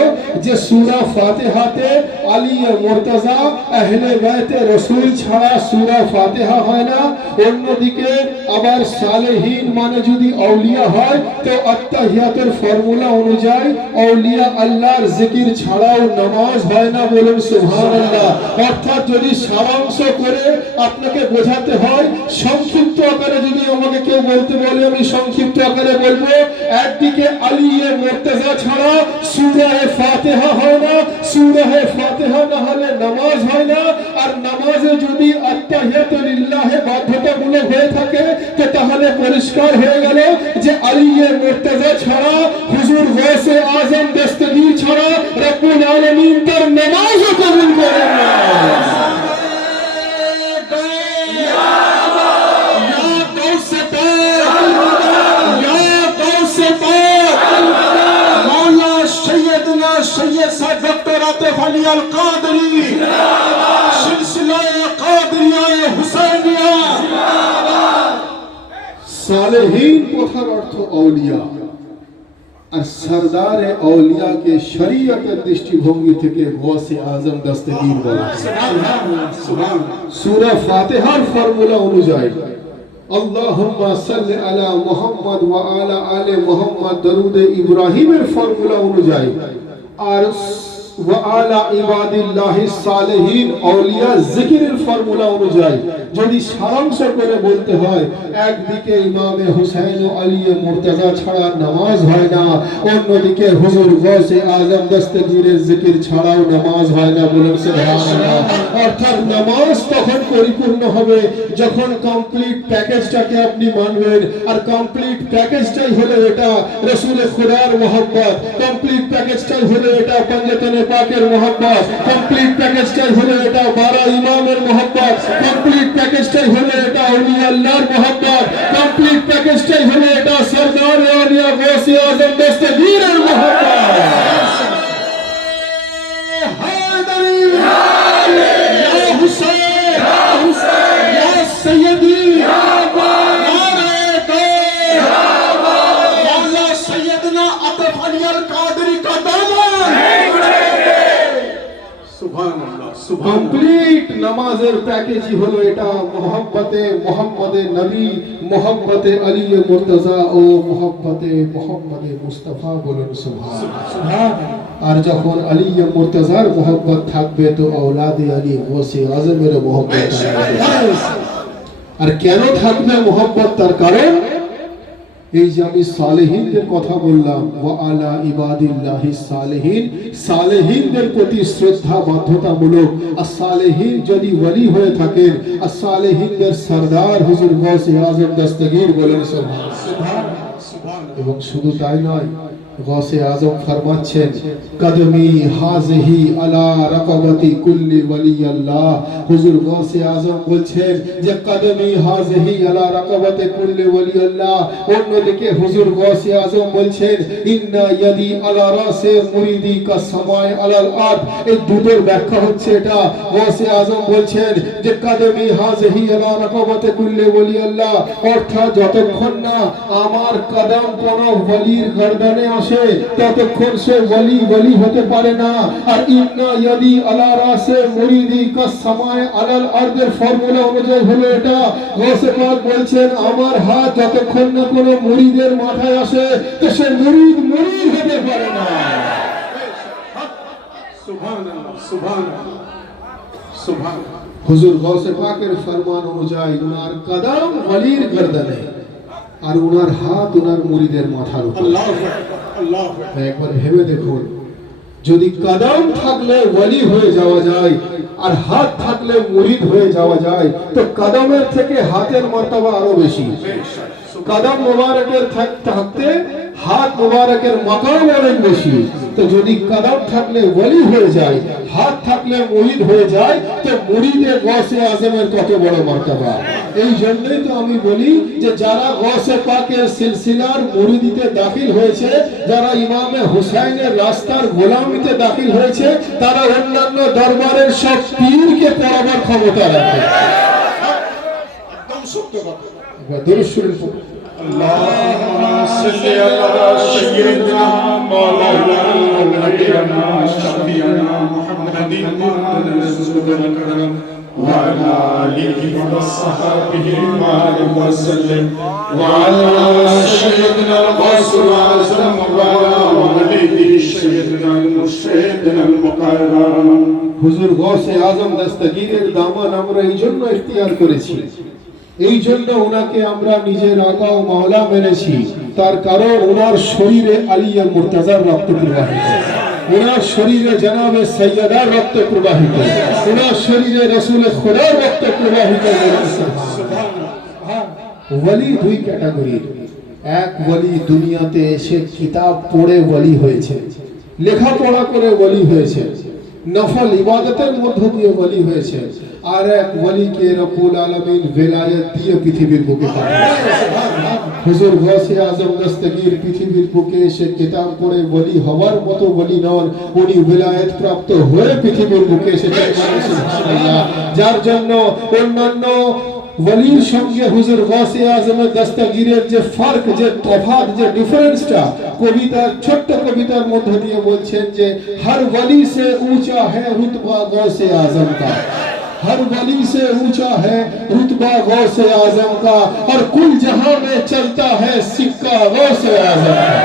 যে সূরা ফাতিহাতে আলী মুর্তজা আহলে বাইতে রাসূল ছাড়া সূরা ফাতিহা হয় না। অন্যদিকে আবার সালেহিন মানে যদি আউলিয়া হয় তো আত্তাহিয়াতের ফর্মুলা অনুযায়ী আউলিয়া আল্লাহর জিকির ছাড়াও নামাজ হয় না। বলেন সুবহানাল্লাহ। অর্থাৎ যদি সারাংশ করে আপনাকে বোঝাতে হয়, সংক্ষিপ্ত আকারে যদি আমাকে কেউ বলতে বলে আমি সংক্ষিপ্ত আকারে বলবো, একদিকে আলী মুর্তজা ছাড়া সূরা ফাতিহা হয় না, সূরা ফাতিহা না হলে নামাজ হয় না। আর নামাজে যদি আত্তাহিয়াতু লিল্লাহ বাধ্যতামূলক হয়ে থাকে তো তাহলে পরিষ্কার হয়ে গেল যে আলী মুর্তজা ছাড়া হুজুর গৌসে আজম দস্তগীর ছাড়া রব্বুল আলামিন তার নামাজও কবুল করেন না। सैयद साहब डॉक्टर आतिफ अली अल कादरी सिलसिला कादरिया हुसैनिया। सालेहीन কথার অর্থ আউলিয়া, আর সরদারে আউলিয়াকে শরীয়তের দৃষ্টিভঙ্গি থেকে গৌসে আজম দস্তগীর বলা হয়। সুবহানাল্লাহ, সুবহানাল্লাহ। সূরা ফাতিহার ফর্মুলা অনুযায়ী আল্লাহুম্মা সাল্লি আলা মুহাম্মদ ওয়া আলা আলি মুহাম্মদ দরুদ ইব্রাহিমের ফর্মুলা অনুযায়ী আর ওয়া আলা ইবাদিল্লাহিস সালিহিন আউলিয়া জিকিরের ফর্মুলা অনুযায়ী যদি সারাংশ করে বলতে হয়, একদিকে ইমামে হুসাইন ও আলী মুর্তজা ছাড়া নামাজ হয় না, অন্যদিকে হুজুর গৌসে আজম দস্তগীরের জিকির ছাড়াও নামাজ হয় না। বলেন সুবহানাল্লাহ। অর্থাৎ নামাজ তখন পরিপূর্ণ হবে যখন কমপ্লিট প্যাকেজটাকে আপনি মানবেন। আর কমপ্লিট প্যাকেজটাই হলো এটা রাসূল খুদার মহব্বত, কমপ্লিট প্যাকেজটাই হলো এটা পঞ্জতনে পাকের মহব্বত, কমপ্লিট প্যাকেজটাই হলো এটা 12 ইমামের মহব্বত, কমপ্লিট প্যাকেজটাই হলো এটা আউলিয়া আল্লাহর মহব্বত, কমপ্লিট প্যাকেজটাই হলো এটা সরদার আউলিয়া গৌসে আজম দস্তগীরের মহব্বত। হায়দারি ইয়া হুসাইন ইয়া হুসাইন ইয়া সাইয়্যিদি ইয়া নারে তাকবীর মওলা সৈয়দনা আতিফ আলী আল কাদরি का दामन। সুবহানাল্লাহ, কমপ্লিট নামাজের প্যাকেজই হলো এটা মোহাব্বতে মুহাম্মদে নবী, মোহাব্বতে আলী মুর্তজা ও মোহাব্বতে মুহাম্মদে মুস্তাফা। বলুন সুবহানাল্লাহ। আর যখন আলী মুর্তজার মোহাব্বত থাকবে তো আওলাদে আলী গৌসে আজমের মোহাব্বত থাকবে। আর কেন থাকবে মোহাব্বত? তার কারণ এই যে আমি সালেহিনদের কথা বললাম, ওয়া আলা ইবাদিল্লাহিস সালিহিন, সালেহিনদের প্রতি শ্রদ্ধা বাধ্যতামূলক। আর সালেহিন যদি ওয়ালি হয়ে থাকেন, আর সালেহিনদের সরদার হুজুর গৌসে আজম দস্তগীর। বলেন সুবহানাল্লাহ। এবং শুধু তাই নয়, গৌসে আজম ফরমাচ্ছেন কদমি হাযিহি আলা রাকাবাতি কুল্লি ওয়ালি আল্লাহ। হুজুর গৌসে আজম বলছেন যে কদমি হাযিহি আলা রাকাবাতি কুল্লি ওয়ালি আল্লাহ। অন্যদিকে হুজুর গৌসে আজম বলছেন ইন্না ইয়াদি আলা রাসে মুরিদি কা সামায়ে আলাল আরদ। এই দুটোর ব্যাখ্যা হচ্ছে এটা। গৌসে আজম বলছেন যে কদমি হাযিহি আলা রাকাবাতি কুল্লি ওয়ালি আল্লাহ, অর্থাৎ যতক্ষণ না আমার কদম কোন ওলির গর্দনে আসে ততক্ষণ সে ওলি হতে পারে না। আর ইন্না ইয়াদি আলা রাসে মুরিদি কা সামায়ে আলাল আরদের ফর্মুলা অনুযায়ী হলো এটা। গৌসে পাক বলছেন আমার হাত যতক্ষণ না কোনো মুরিদের মাথায় আসে তো সে মুরিদ হতে পারে না। সুবহানাল্লাহ, সুবহানাল্লাহ, সুবহানাল্লাহ। হুজুর গৌসে পাকের ফরমান অনুযায়ী উনার কদম ওলির গর্দনে আর উনার হাত উনার মুরিদের মাথার উপর। আল্লাহু আকবার, আল্লাহু আকবার। একবার ভেবে দেখুন, যদি কদম থাকলে ওলি হয়ে যাওয়া যায় আর হাত থাকলে মুরিদ হয়ে যাওয়া যায় তো কদমের থেকে হাতের মর্তবা আরো বেশি। কদম মুবারকের থাকতে হাত মুবারকের মাকাম অনেক বেশি। তো যদি কদম থাকলে ওলি হয়ে যায়, হাত থাকলে মুরিদ হয়ে যায়, তো মুরিদে গৌসে আজমের কত বড় মর্তবা। এই জন্যই তো আমি বলি যে যারা গৌসে পাকের সিলসিলার মুরিদিতে দাখিল হয়েছে, যারা ইমামে হুসাইনের রাস্তার গোলামিতে দাখিল হয়েছে, তারা অন্যান্য দরবারের সব পীরকে পড়াবার ক্ষমতা রাখে। একদম সত্য কথা। দরুদ শরীফ اللهم صل على سيدنا مولانا نبينا شفيعنا محمد رسول الكرم وعلى آله وصحبه وسلم وعلى سيدنا الرسول الأعظم وعلى والده سيدنا المرشدنا المقرم। হুজুর গৌসে আজম দস্তগীরের দামান আমরা এই জন্য ইখতিয়ার করেছি, এই জন্য ওনাকে আমরা নিজের আকা ও মাওলা মেনেছি। তার কারণ ওনার শরীরে আলিয়া মুর্তাজার রক্ত প্রবাহিত, ওনার শরীরে জনাবে সৈয়দার রক্ত প্রবাহিত, ওনার শরীরে রাসূল খোদার রক্ত প্রবাহিত। ওলি দুই ক্যাটাগরির। এক ওলি দুনিয়াতে এসে কিতাব পড়ে ওলি হয়েছে, লেখাপড়া করে ওলি হয়েছে, নফল ইবাদতের মধ্য দিয়ে ওলি হয়েছে। আর এক ওলিকে রব্বুল আলামিন বেলায়েত দিয়ে পৃথিবীর বুকে পাঠিয়েছেন। হুজুর গৌসে আজম দস্তগীর পৃথিবীর বুকে এসে কিতাব পড়ে ওলি হওয়ার মতো ওলি নন, উনি বেলায়েত প্রাপ্ত হয়ে পৃথিবীর বুকে এসেছেন। সুবহানাল্লাহ। যার জন্য অন্যান্য ওলির সঙ্গে হুজুর গৌসে আজম দস্তগীরের যে ফার্ক, যে তফাৎ, যে ডিফারেন্সটা কবিতার ছোট্ট কবিতার মধ্য দিয়ে বলছেন যে হর ওলি সে ऊंचा है रुतबा गौसे आजम का, हर वली से ऊंचा है रुतबा गौसे आजम का, और कुल जहां में चलता है सिक्का गौसे आजम का।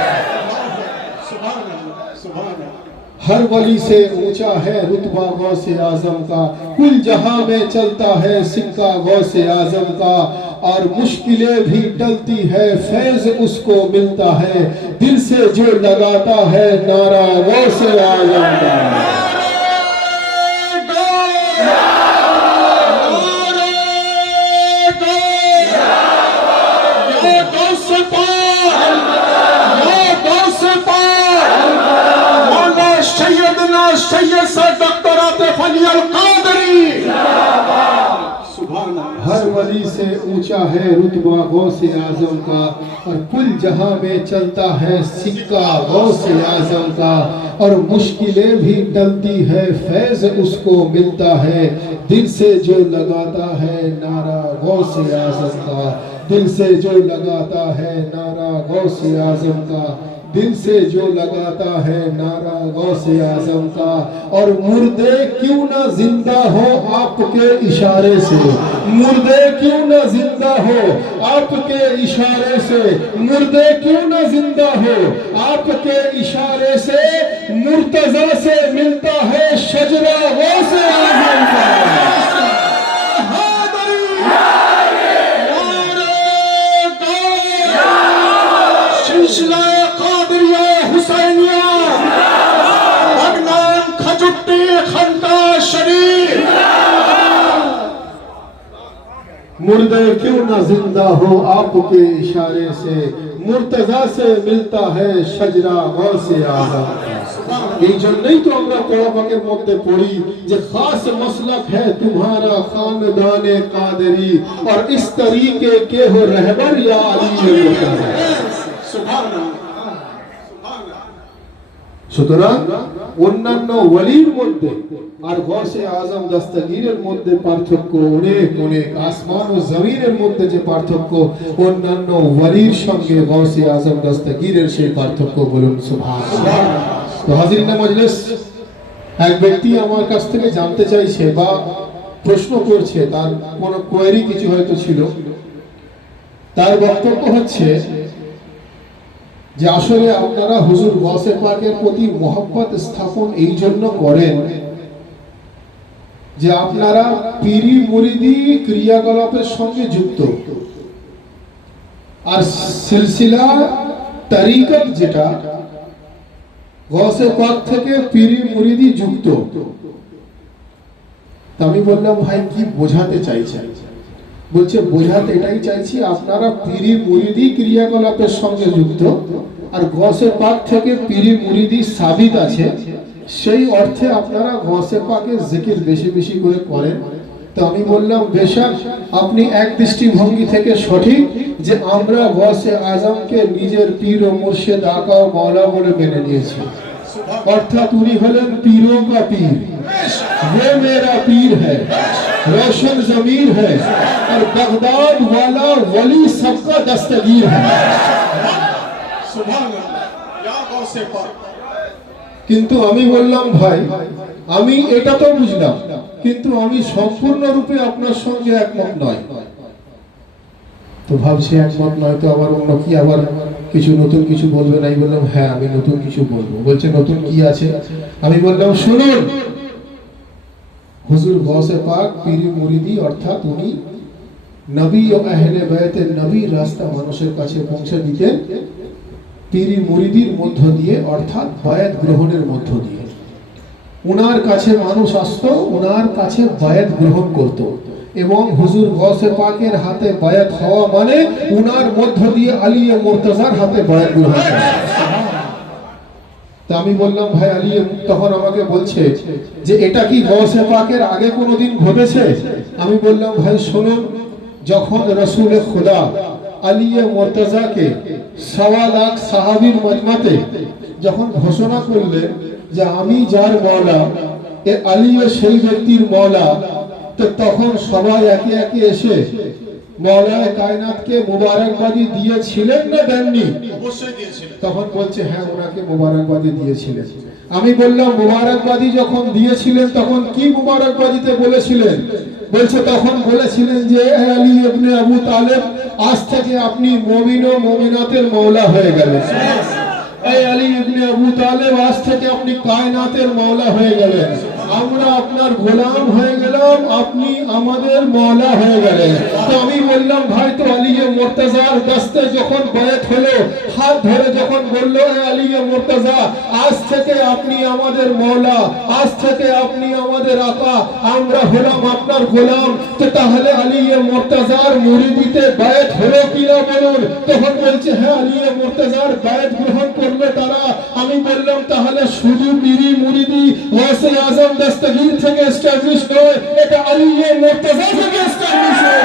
हर वली से ऊंचा है रुतबा गौसे आजम का, कुल जहां में चलता है सिक्का गौसे आजम का, और मुश्किलें भी टलती है फैज उसको मिलता है, दिल से जो लगाता है नारा गौसे आजम का। हर वली से ऊंचा है रुतबा गौसे आजम का, और कुल जहां में चलता है सिक्का गौसे आजम का, और मुश्किलें भी टलती है फैज उसको मिलता है, दिल से जो लगाता है नारा गौसे आजम का, दिल से जो लगाता है नारा गौसे आजम का, दिल से जो लगाता है नारा गौसे आजम का। और मुर्दे क्यों ना जिंदा हो आपके इशारे से, मुर्दे क्यों ना जिंदा हो आपके इशारे से, मुर्दे क्यों ना जिंदा हो आपके इशारे से, मुर्तजा से मिलता है शजरा गौसे आजम का। मुर्दे क्यों ना जिंदा हो आपके इशारे से, মুর্তজা সে মিলতা है शजरा गौसे आजम এই জন্যই তো আমরা কোরআন পাকের মধ্যে পড়ি যে खास मसलक है तुम्हारा खानदान कादरी और इस तरीके के हो रहबर या अली मुर्तजा সুতরাং অন্যান্য ওয়ালির মধ্যে আর গৌসে আজম দস্তগীরের মধ্যে পার্থক্য অনেক অনেক। আসমান ও জমিনের মধ্যে যে পার্থক্য, অন্যান্য ওয়ালির সঙ্গে গৌসে আজম দস্তগীরের সেই পার্থক্য, বলুন সুবহানাল্লাহ। তো হাজিরিন মজলিস, এক ব্যক্তি আমার কাছ থেকে জানতে চাইছে বা প্রশ্ন করছে, তার কোনো কোয়েরি কিছু হয়তো ছিল। তার বক্তব্য হচ্ছে যে আসলে আপনারা হুজুর গৌসে পাকের প্রতি মহব্বত স্থাপন এই জন্য করেন যে আপনারা পীরি মুরিদি ক্রিয়াকলাপের সঙ্গে যুক্ত, আর সিলসিলা তরিকত যেটা গৌসে পাক থেকে পীরি মুরিদি যুক্ত। আমি বললাম ভাই কি বোঝাতে চাইছেন? বলছে বোঝাতে এটাই চাইছি আপনারা পীরি মুরিদি ক্রিয়াকলাপের সঙ্গে যুক্ত, আর গৌসে পাক থেকে পীরি মুরিদি সাবিত আছে, সেই অর্থে আপনারা গৌসে পাকের জিকির বেশি বেশি করে করেন। তো আমি বললাম বেশক আপনি এক দৃষ্টিভঙ্গি থেকে সঠিক যে আমরা গৌসে আজমকে নিজের পীর ও মুর্শিদ আকা ও মাওলা বলে মেনে নিয়েছি, অর্থাৎ উনি হলেন পীরোं का पीर, वो मेरा पीर है, रोशन जमीर है, और बगदाद वाला वली सबका दस्तगीर है। কিন্তু আমি বললাম ভাই আমি এটা তো বুঝলাম, কিন্তু আমি সম্পূর্ণরূপে আপনার সঙ্গে একমত নয়। তো ভাবছি একমত নয় তো আবার অন্য কি, আবার কিছু নতুন কিছু বলবে? নাই বললাম হ্যাঁ আমি নতুন কিছু বলবো। বলছে নতুন কি আছে? আমি বললাম শুনুন, হুজুর গৌসে পাক পীরি মুরিদি অর্থাৎ উনি নবী ও আহলে বায়তের নবীর রাস্তা মানুষের কাছে পৌঁছে দিতেন পীরি মুরিদির মধ্য দিয়ে, অর্থাৎ বায়াত গ্রহণের মধ্য দিয়ে। উনার কাছে মানুষ আসতো, উনার কাছে বায়াত গ্রহণ করত, এবং হুজুর গৌসে পাকের হাতে বায়াত হওয়া মানে উনার মধ্য দিয়ে আলী মুর্তজার হাতে বায়াত গ্রহণ করা। তা আমি বললাম ভাই আলী, তখন আমাকে বলছে যে এটা কি গৌসে পাকের আগে কোনোদিন ঘটেছে? আমি বললাম ভাই শুনুন, যখন রাসূল খুদা আলী মুর্তজাকে 1.25 লাখ সাহাবীর মজমাতে যখন ঘোষণা করলেন যে আমি যার মওলা এ আলী সেই ব্যক্তির মওলা, তো তখন সবাই একে একে এসে মওলায়ে কায়নাতকে মুবারকবাদি দিয়েছিলেন না দেননি? অবশ্যই দিয়েছিলেন। তখন বলছে হ্যাঁ ওনাকে মুবারকবাদি দিয়েছিলেন। আমি বললাম মুবারকবাদি যখন দিয়েছিলেন তখন কি মুবারকবাদিতে বলেছিলেন? বলছে তখন বলেছিলেন যে আলী ইবনে আবু তালেব আজ থেকে আপনি মুমিন ও মুমিনাতের মওলা হয়ে গেলেন। এই আলী ইবনে আবু তালেব আজ থেকে আপনি কায়নাতের মওলা হয়ে গেলেন, আমরা আপনার গোলাম হয়ে গেলাম, আপনি আমাদের মওলা হয়ে গেলেন। তো আমি বললাম ভাই তো আলী মুর্তজার দস্তে যখন বায়াত হলো, হাত ধরে যখন বলল আলী মুর্তজা আজ থেকে আপনি আমাদের মওলা, আজ থেকে আপনি আমাদের আকা, আমরা হলাম আপনার গোলাম, তো তাহলে আলী মুর্তজার মুরিদিতে বায়াত হলো কিনা বলুন? তখন বলছে হ্যাঁ আলী মুর্তজার বায়াত গ্রহণ করলো তারা। আমি বললাম তাহলে শুধু পীরি মুরিদি গৌসে আজম দস্তগীর থেকে এস্টাবলিশ নয়, এটা আলী মুর্তজা থেকে এস্টাবলিশ হয়।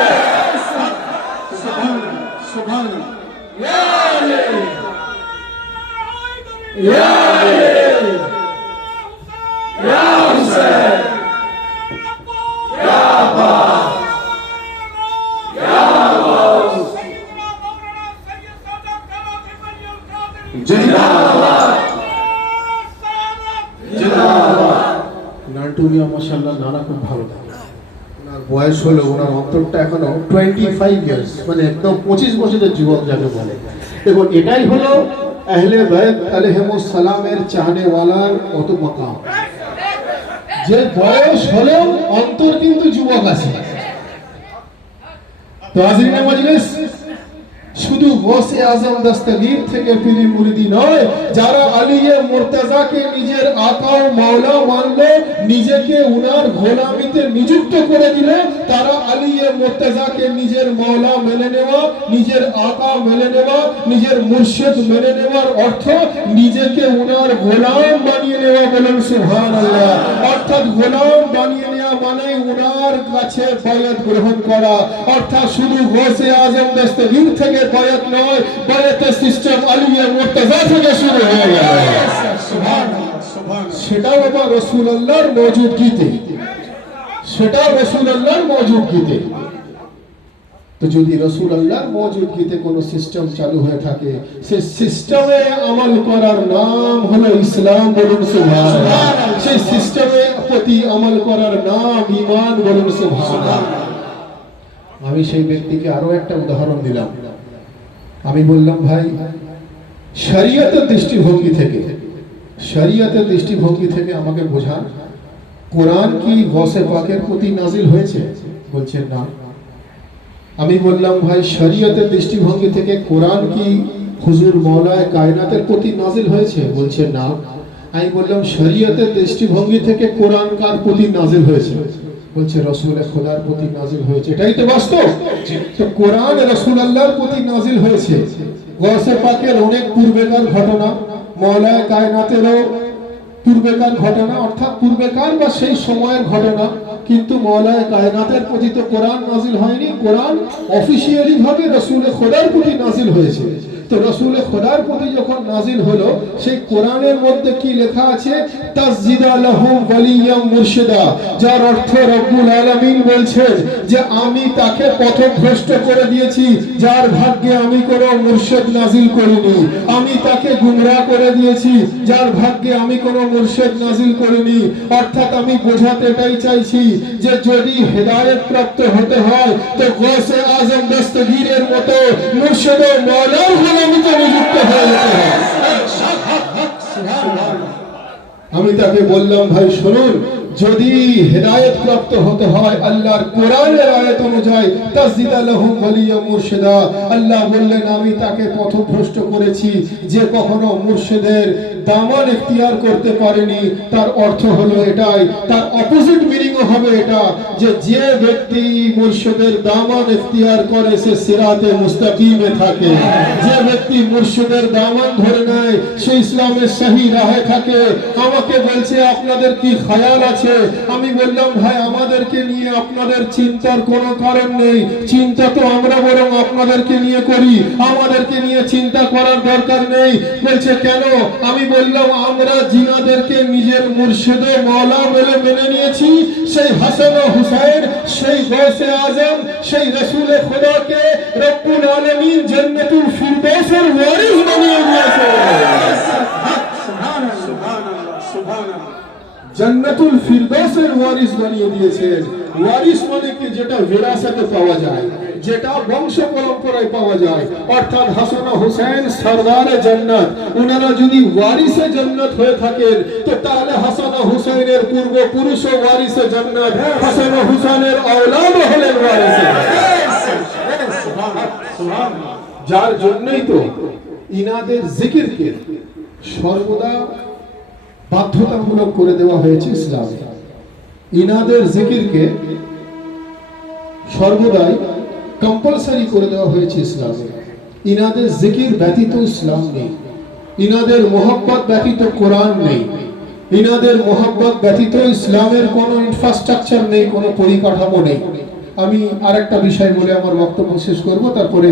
সুবহানাল্লাহ, সুবহানাল্লাহ। ইয়া আলী, ইয়া আলী, ইয়া হুসাইন, ইয়া আব্বাস, ইয়া গাউস, জিন্দাবাদ, জিন্দাবাদ। নান্টু মিয়া মাশাআল্লাহ নানা খুব ভালো থাকে। ওনার বয়স হলো, ওনার অন্তরটা এখনো 25 ইয়ার্স, মানে একদম 25 বছরের যুবক যাকে বলে। এবং এটাই হলো আহলে বাইত আলাইহিমুস সালামের চাহনেওয়ালার কত মাকাম, যে বয়স হলেও অন্তর কিন্তু যুবক আছে। তো হাজিরিন মজলিস, শুধু গৌসে আজম দস্তগীর থেকে পীর মুরিদি নয়, যারা আলিয়ে মুর্তজাকে নিজের আকা ও মাওলা মানলো, নিজেকে উনার গোলামিতে নিযুক্ত করে দিল, তারা আলিয়ে মুর্তজাকে নিজের মাওলা মেনে নেওয়া, নিজের আকা মেনে নেওয়া, নিজের মুর্শিদ মেনে নেওয়ার অর্থ নিজেকে উনার গোলাম বানিয়ে নেওয়া। বলেন সুবহানাল্লাহ। অর্থাৎ গোলাম বানিয়ে নেওয়া মানে উনার কাছে বায়াত গ্রহণ করা। অর্থাৎ শুধু গৌসে আজম দস্তগীর থেকে বায়াত নয়, বায়াতের সিস্টেম আলিয়ে মুর্তজা থেকে শুরু হয়ে গেল। সেটাও আবার রাসূলুল্লাহর মওজুদগিতে, সেটাও রাসূলুল্লাহর মওজুদগিতে। তো যদি রাসূলুল্লাহর মওজুদগিতে কোনো সিস্টেম চালু হয়ে থাকে, সেই সিস্টেমে আমল করার নাম হলো ইসলাম। বলুন সুবহানাল্লাহ। সেই সিস্টেমের প্রতি আমল করার নাম ঈমান। বলুন সুবহানাল্লাহ। আমি সেই ব্যক্তিকে আরো একটা উদাহরণ দিলাম। আমি বললাম, ভাই শরীয়তের দৃষ্টিভঙ্গি থেকে, শরীয়তের দৃষ্টিভঙ্গি থেকে আমাকে বোঝান, কোরআন কি গৌসে পাকের প্রতি নাজিল হয়েছে? বলছেন না। আমি বললাম, ভাই শরীয়তের দৃষ্টিভঙ্গি থেকে কোরআন কি হুজুর মওলায়ে কায়নাতের প্রতি নাজিল হয়েছে? বলছেন না। আমি বললাম, শরীয়তের দৃষ্টিভঙ্গি থেকে কোরআন কার প্রতি নাজিল হয়েছে? বলছে রাসূল খোদার প্রতি নাজিল হয়েছে। এটাই তো বাস্তব। তো কোরআন রাসূলুল্লাহর প্রতি নাজিল হয়েছে। গৌসে পাকের অনেক পূর্বেকার ঘটনা, মওলায়ে কায়নাতেরও পূর্বেকার ঘটনা, অর্থাৎ পূর্বেকার বা সেই সময়ের ঘটনা, কিন্তু মওলায়ে কায়নাতের প্রতি তো কোরআন নাজিল হয়নি। কোরআন অফিশিয়ালি ভাবে রাসূল খোদার প্রতি নাজিল হয়েছে। তো রাসূল খোদার প্রতি যখন নাজিল হলো, সেই কোরআনের মধ্যে কি লেখা আছে? তাসজিদা লাহুম ওয়ালিয়াম মুরশিদা, যার অর্থ রব্বুল আলামিন বলছেন যে আমি তাকে পথভ্রষ্ট করে দিয়েছি, যার ভাগ্যে আমি কোনো মুর্শিদ নাজিল করিনি। আমি তাকে গুমরাহ করে দিয়েছি, যার ভাগ্যে আমি কোনো মুর্শিদ নাজিল করিনি। অর্থাৎ আমি বোঝাতে এটাই চাইছি যে যদি হেদায়েত প্রাপ্ত হতে হয় তো গৌসে আজম দস্তগীরের মতো মুর্শিদ ও মওলার গোলামিতে নিযুক্ত হয়ে যেতে হবে। আমি তাকে বললাম, ভাই শুনুন, যদি হেদায়েত প্রাপ্ত হতে হয় আল্লাহর কোরআনের আয়াত অনুযায়ী, তাসজিদা লাহুম ওয়ালিয়া মুরশিদা, আল্লাহ বললেন আমি তাকে পথভ্রষ্ট করেছি যে কখনো মুর্শিদের দামান ইখতিয়ার করতে পারেনি। তার অর্থ হলো এটাই, তার অপোজিট মিনিংও হবে এটা, যে যে ব্যক্তি মুর্শিদের দামান ইখতিয়ার করে সে সিরাতে মুস্তাকিমে থাকে। যে ব্যক্তি মুর্শিদের দামান ধরে নেয় সে ইসলামের সহি রাহে থাকে। আমাকে বলছে আপনাদের কি খেয়াল আছে? আমি বললাম, ভাই আমাদেরকে নিয়ে আপনাদের চিন্তার কোনো কারণ নেই। চিন্তা তো আমরা বরং আপনাদেরকে নিয়ে করি, আমাদেরকে নিয়ে চিন্তা করার দরকার নেই। বলছে কেন? আমি বললাম, আমরা জিনাদেরকে নিজের মুর্শিদ ও মাওলা বলে মেনে নিয়েছি। সেই হাসান ও হুসাইন, সেই গৌসে আজম, সেই রাসূল খোদাকে রব্বুল আলামিন জান্নাতুল ফিরদাউসের ওয়ারিস বানিয়ে দিয়েছে। জান্নাতুল ফিরদাউসের ওয়ারিস বানিয়ে দিয়েছেন। ওয়ারিস মানে কি? যেটা বিরাসতে পাওয়া যায়, যেটা বংশ পরম্পরায় পাওয়া যায়। অর্থাৎ হাসান ও হুসাইন সরদারে জান্নাত, ওনারা যদি ওয়ারিসে জান্নাত হয়ে থাকেন তো তাহলে হাসান ও হুসাইনের পূর্বপুরুষ ওয়ারিসে জান্নাত, হাসান ও হুসাইনের আওলাদ হলেন ওয়ারিসে। যার জন্যই তো ইনাদের জিকিরকে সর্বদা বাধ্যতামূলক করে দেওয়া হয়েছে ইসলামে। ইনাদের জিকিরকে সর্বদাই কম্পালসারি করে দেওয়া হয়েছে ইসলামে। ইনাদের জিকির ব্যতীত ইসলাম নেই, ইনাদের মোহাব্বত ব্যতীত কোরআন নেই, ইনাদের মোহাব্বত ব্যতীত ইসলামের কোনো ইনফ্রাস্ট্রাকচার নেই, কোনো পরিকাঠামো নেই। আমি আরেকটা বিষয় বলে আমার বক্তব্য শেষ করব, তারপরে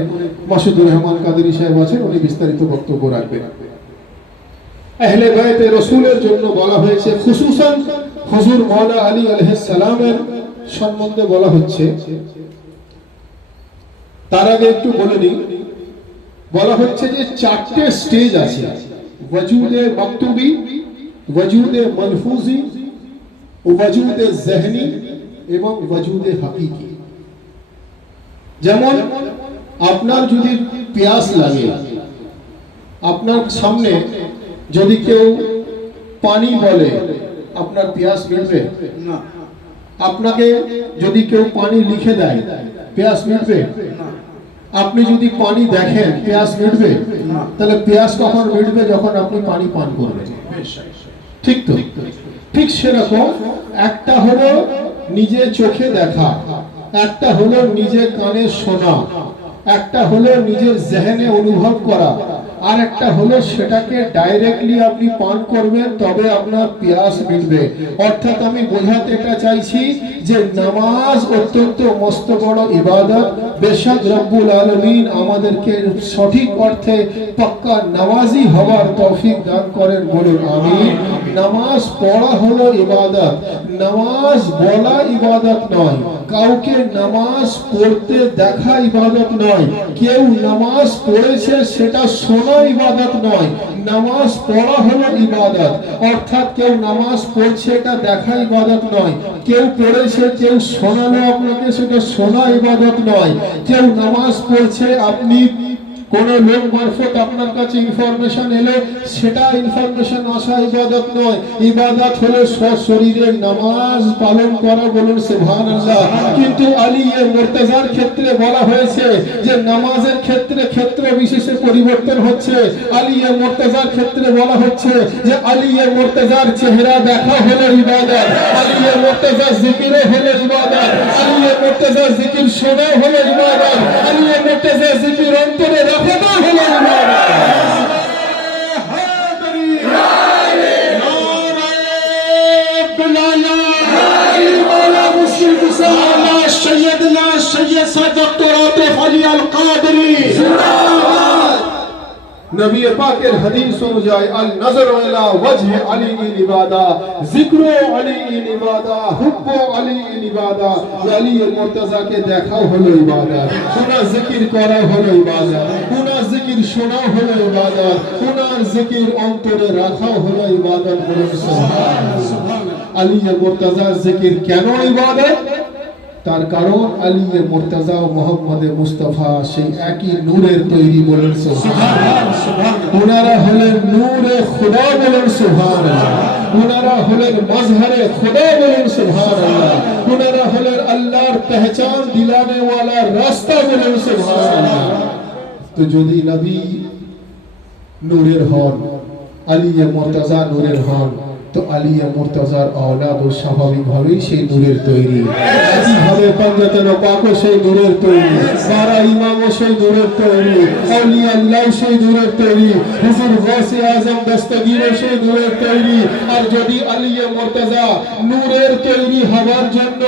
মাসুদুর রহমান কাদেরী সাহেব আছেন, উনি বিস্তারিত বক্তব্য রাখবেন। আহলে বাইতে রাসূলের জন্য বলা হয়েছে, খুসুসান হুজুর মাওলা আলী আলাইহিস সালামের সম্বন্ধে বলা হচ্ছে। তার আগে একটু বলে নিই, বলা হচ্ছে যে চারটে স্টেজ আছে: ওয়াজুদে মাকতুবি, ওয়াজুদে মালফুজি, ওয়াজুদে যহনি এবং ওয়াজুদে হাকিকি। যেমন আপনার যদি পিয়াস লাগে, আপনার সামনে যদি কেউ পানি বলে, আপনার পিয়াস মিটবে না। আপনাকে যদি কেউ পানি লিখে দেয়, পিয়াস মিটবে না। আপনি যদি পানি দেখেন পেয়াস মিটবে? তাহলে পেয়াস কখন মিটবে? যখন আপনি পানি পান করবেন, ঠিক তো? ঠিক সেরকম একটা হলো নিজে চোখে দেখা, একটা হলো নিজে কানে শোনা, একটা হলো নিজের জেহেনে অনুভব করা, আর একটা হলো সেটাকে ডাইরেক্টলি আপনি পান করবেন, তবে আপনার পিয়াস মিটবে। অর্থাৎ আমি বোঝাতে এটা চাইছি যে নামাজ অত্যন্ত মস্ত বড় ইবাদত। বেশক রব্বুল আলামিন আমাদেরকে সঠিক অর্থে পাক্কা নামাজি হওয়ার তৌফিক দান করেন, বলুন আমিন। নামাজ পড়া হলো ইবাদত, নামাজ বলা ইবাদত নয়, কাউকে নামাজ পড়তে দেখা ইবাদত নয়, কেউ নামাজ পড়েছে সেটা শোনা ইবাদত নয়, নামাজ পড়া হলো ইবাদত। অর্থাৎ কেউ নামাজ পড়ছে এটা দেখা ইবাদত নয়, কেউ পড়েছে কেউ শোনালো আপনাকে সেটা শোনা ইবাদত নয়, কেউ নামাজ পড়ছে আপনি কোন লোক মারফত আপনার কাছে ইনফরমেশন এলো সেটা ইনফরমেশন আসা ইবাদত নয়। ইবাদত হলো সশরীরে নামাজ পালন করা, বলুন সুবহানাল্লাহ। কিন্তু আলী মুর্তজার ক্ষেত্রে বলা হয়েছে যে নামাজের ক্ষেত্রে ক্ষেত্র বিশেষে পরিবর্তন হচ্ছে। আলী মুর্তজার ক্ষেত্রে বলা হচ্ছে যে আলী মুর্তজার চেহারা দেখা হলো ইবাদত, আলী মুর্তজার জিকির হলো ইবাদত, আলী মুর্তজার জিকির শোনা হলো ইবাদত, আলী মুর্তজার জিকির অন্তরে রাখা হলো ইবাদত। سيدنا السيد دكتور عاطف علي القادري নবী পাকের হাদিস অনুযায়ী আল নজর ইলা ওয়াজহ আলী ইবাদা, যিকরু আলী ইবাদা, হুব্বু আলী ইবাদা। আলী মুর্তজাকে দেখা হলো ইবাদত, উনার জিকির করা হলো ইবাদত, উনার জিকির শোনা হলো ইবাদত, উনার জিকির অন্তরে রাখা হলো ইবাদত, বলুন সুবহানাল্লাহ। আলী মুর্তজার জিকির কেন ইবাদত? তার কারণ আলী মুর্তজা ও মুহাম্মদ মুস্তাফা সেই একই নূরের তৈরি, বলেন সুবহানাল্লাহ। ওনারা হলেন নূরে খুদা, বলেন সুবহানাল্লাহ। ওনারা হলেন মজহরে খুদা, বলেন সুবহানাল্লাহ। ওনারা হলেন আল্লাহর পহচান দিলানে ওয়ালা রাস্তা, বলেন সুবহানাল্লাহ। তো যদি নবী নূরের হন, আলী মুর্তজা নূরের হন, তো আলী মুর্তজার औलाद ও স্বাভাবিকভাবেই সেই নূরের তৈরি। একইভাবে পঞ্জতন পাক সেই নূরের তৈরি, সারা ইমাম সেই নূরের তৈরি, আউলিয়া আল্লাহ সেই নূরের তৈরি, হুজুর গাউসে আজম দস্তগীর সেই নূরের তৈরি। আর যদি আলী মুর্তজা নূরের তৈরি হওয়ার জন্য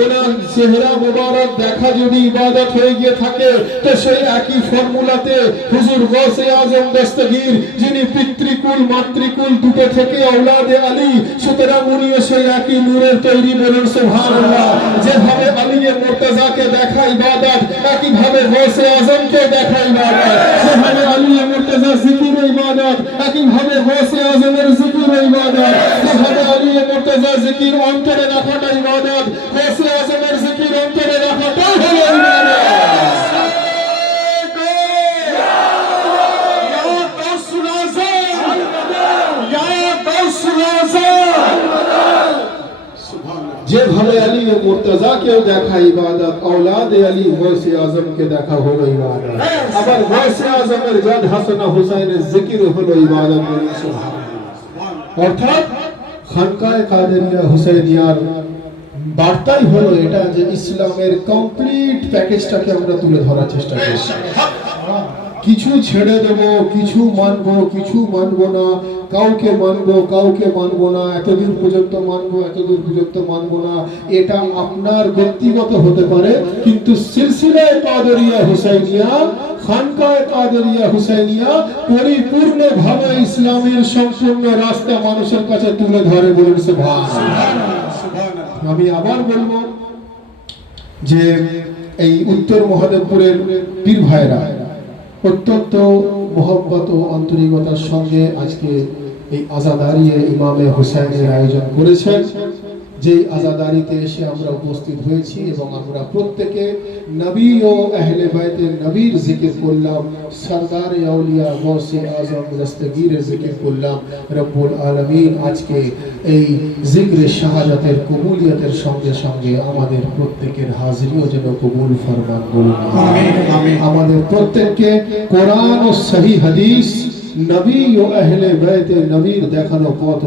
ওনার চেহারা মুবারক দেখা যদি ইবাদত হয়ে গিয়ে থাকে, তো সেই একই ফর্মুলাতে হুজুর গাউসে আজম দস্তগীর যিনি পিতৃকুল মাতৃকুল দুটো থেকে औलाद আলী, সুতরাং উনি সেই একই নূরের তৈরি, বলুন সুবহানাল্লাহ। যেভাবে আলী মুর্তজাকে দেখা ইবাদত, একইভাবে গাউসে আজমকে দেখা ইবাদত। যেভাবে আলী মুর্তজা জিকির ইবাদত, একইভাবে গাউসে আজমের জিকির ইবাদত। যেভাবে আলী মুর্তজা জিকির অন্তরে রাখাটা ইবাদত, গাউসে আজমের জিকির অন্তরে রাখাটা হলো ইবাদত। যেভাবে আলী মুর্তজাকেও দেখা ইবাদত, औलाद আলী গাউসে আজমকে দেখা হলো ইবাদত। আবার গাউসে আজমের জান হাসান হুসাইনের জিকির হলো ইবাদত, বলুন সুবহানাল্লাহ। অর্থাৎ খানকায়ে কাদেরিয়া হুসাইনিয়ার বার্তাই হলো এটা যে ইসলামের কমপ্লিট প্যাকেজটাকে আমরা তুলে ধরার চেষ্টা করছি। কিছু ছেড়ে দেব, কিছু মানবো, কিছু মানবো না, কাউকে মানবো কাউকে মানবো না, এতদিন পর্যন্ত মানবো এতদিন পর্যন্ত মানবো না, এটা আপনার ব্যক্তিগত হতে পারে। কিন্তু সিলসিলায়ে কাদেরিয়া হুসাইনিয়া, খানকায়ে কাদেরিয়া হুসাইনিয়া পরিপূর্ণভাবে ইসলামের সম্পূর্ণ রাস্তা মানুষের কাছে তুলে ধরে, বলুন সুবহানাল্লাহ। আমি আবার বলবো যে এই উত্তর মহাদেবপুরের পীর ভাইরা অত্যন্ত মোহব্বত ও আন্তরিকতার সঙ্গে আজকে এই আজাদারিয়ে ইমামে হুসাইনের আয়োজন করেছেন। যে আযাদারিতে এসে আমরা উপস্থিত হয়েছি এবং আমরা প্রত্যেকে নবী ও আহলে বাইতের নবীর জিকির করলাম, সরদার আউলিয়া গৌসে আজম দস্তগীরের জিকির করলাম। রব্বুল আলামিন আজকে এই জিক্রে শাহাদাতের কবুলিয়তের সঙ্গে সঙ্গে আমাদের প্রত্যেকের হাজিরিও যেন কবুল ফরমান বলুন আমিন। আমাদের প্রত্যেককে কোরআন ও সহি হাদিস, নবী ও আহলে বাইতে নবীর দেখানো পথ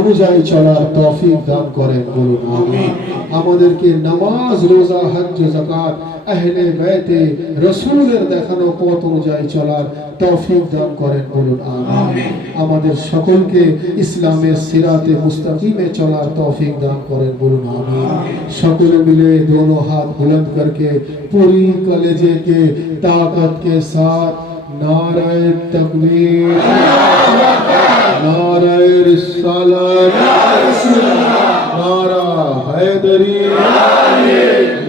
অনুযায়ী চলার তৌফিক দান করেন বলুন আমিন। আমাদেরকে নামাজ, রোজা, হজ, যাকাত আহলে বাইতে রাসূলের দেখানো পথ অনুযায়ী চলার তৌফিক দান করেন বলুন আমিন। আমাদের সকলকে ইসলামের সিরাতে মুস্তাকিমে চলার তৌফিক দান করেন বলুন আমিন। সকলে मिले दोनों हाथ बुलंद करके पूरी कलेजे के ताकत के साथ नारे तकबीर, नारे रिसालत, नारा हैदरी,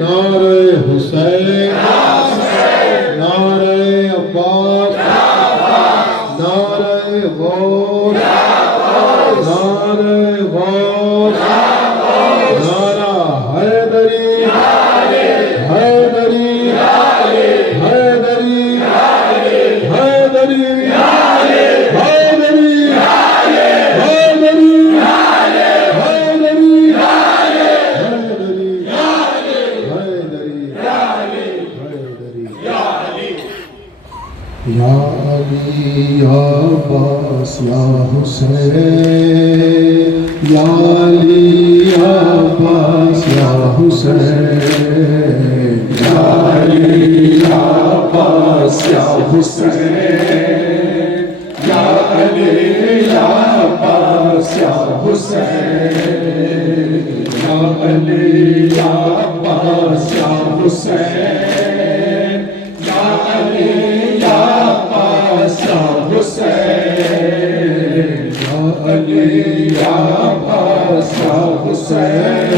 नारे हुसैन, नारे अब्बास, नारे गौस, नारे गौस, नारा हैदरी, हैदरी, हैदरी, हैदरी, हैदरी, हैदरी, या अली या अब्बास या हुसैन, या अली या अब्बास या हुसैन, या अली या अब्बास या हुसैन, या अली या अब्बास या हुसैन, या अली या अब्बास या हुसैन, या अली या अब्बास या हुसैन, या अली या अब्बास या हुसैन,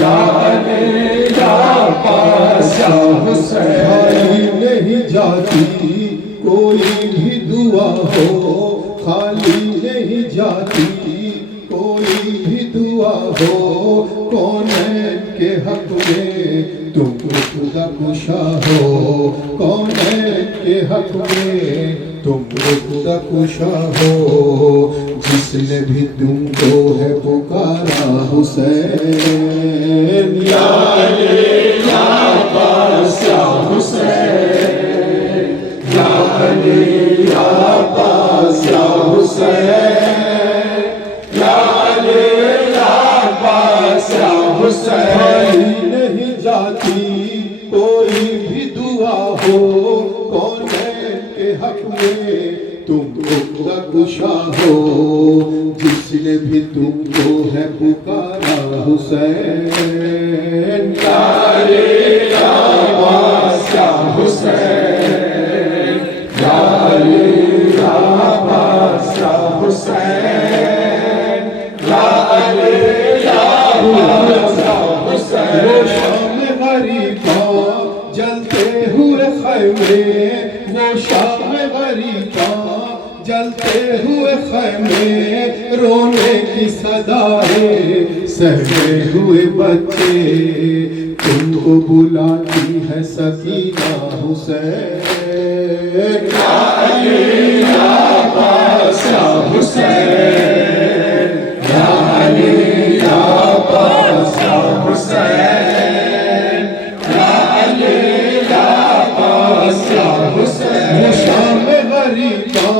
या अली या अब्बास या हुसैन। खाली नहीं जाती कोई भी दुआ हो, खाली नहीं जाती कोई भी दुआ हो, कौनैन के हक में तुम खुदा कुशा हो, कौनैन के हक में तुम खुदा कुशा हो, जिसने भी तुमको है पुकारा हुसैन, या अली या अब्बास या हुसैन, या अली या अब्बास या हुसैन, या अली या अब्बास या हुसैन। नहीं जाती कोई भी दुआ हो, कौनैन के हक में तुम खुदा कुशा हो, जिसने भी तुमको है पुकारा हुसैन, या अली या अब्बास या हुसैन, या अली या अब्बास या हुसैन, या अली या अब्बास या हुसैन। वो शाम गरीबा जलते हुए खैमे, वो शाम गरीबा जलते हुए खैमे, रोने की सदाएं सहमे हुए बच्चे, तुमको बुलाती है सकीना हुसैन, या अली या अब्बास या हुसैन, या अली या अब्बास या हुसैन, या अली या अब्बास या हुसैन। वो शाम गरीबा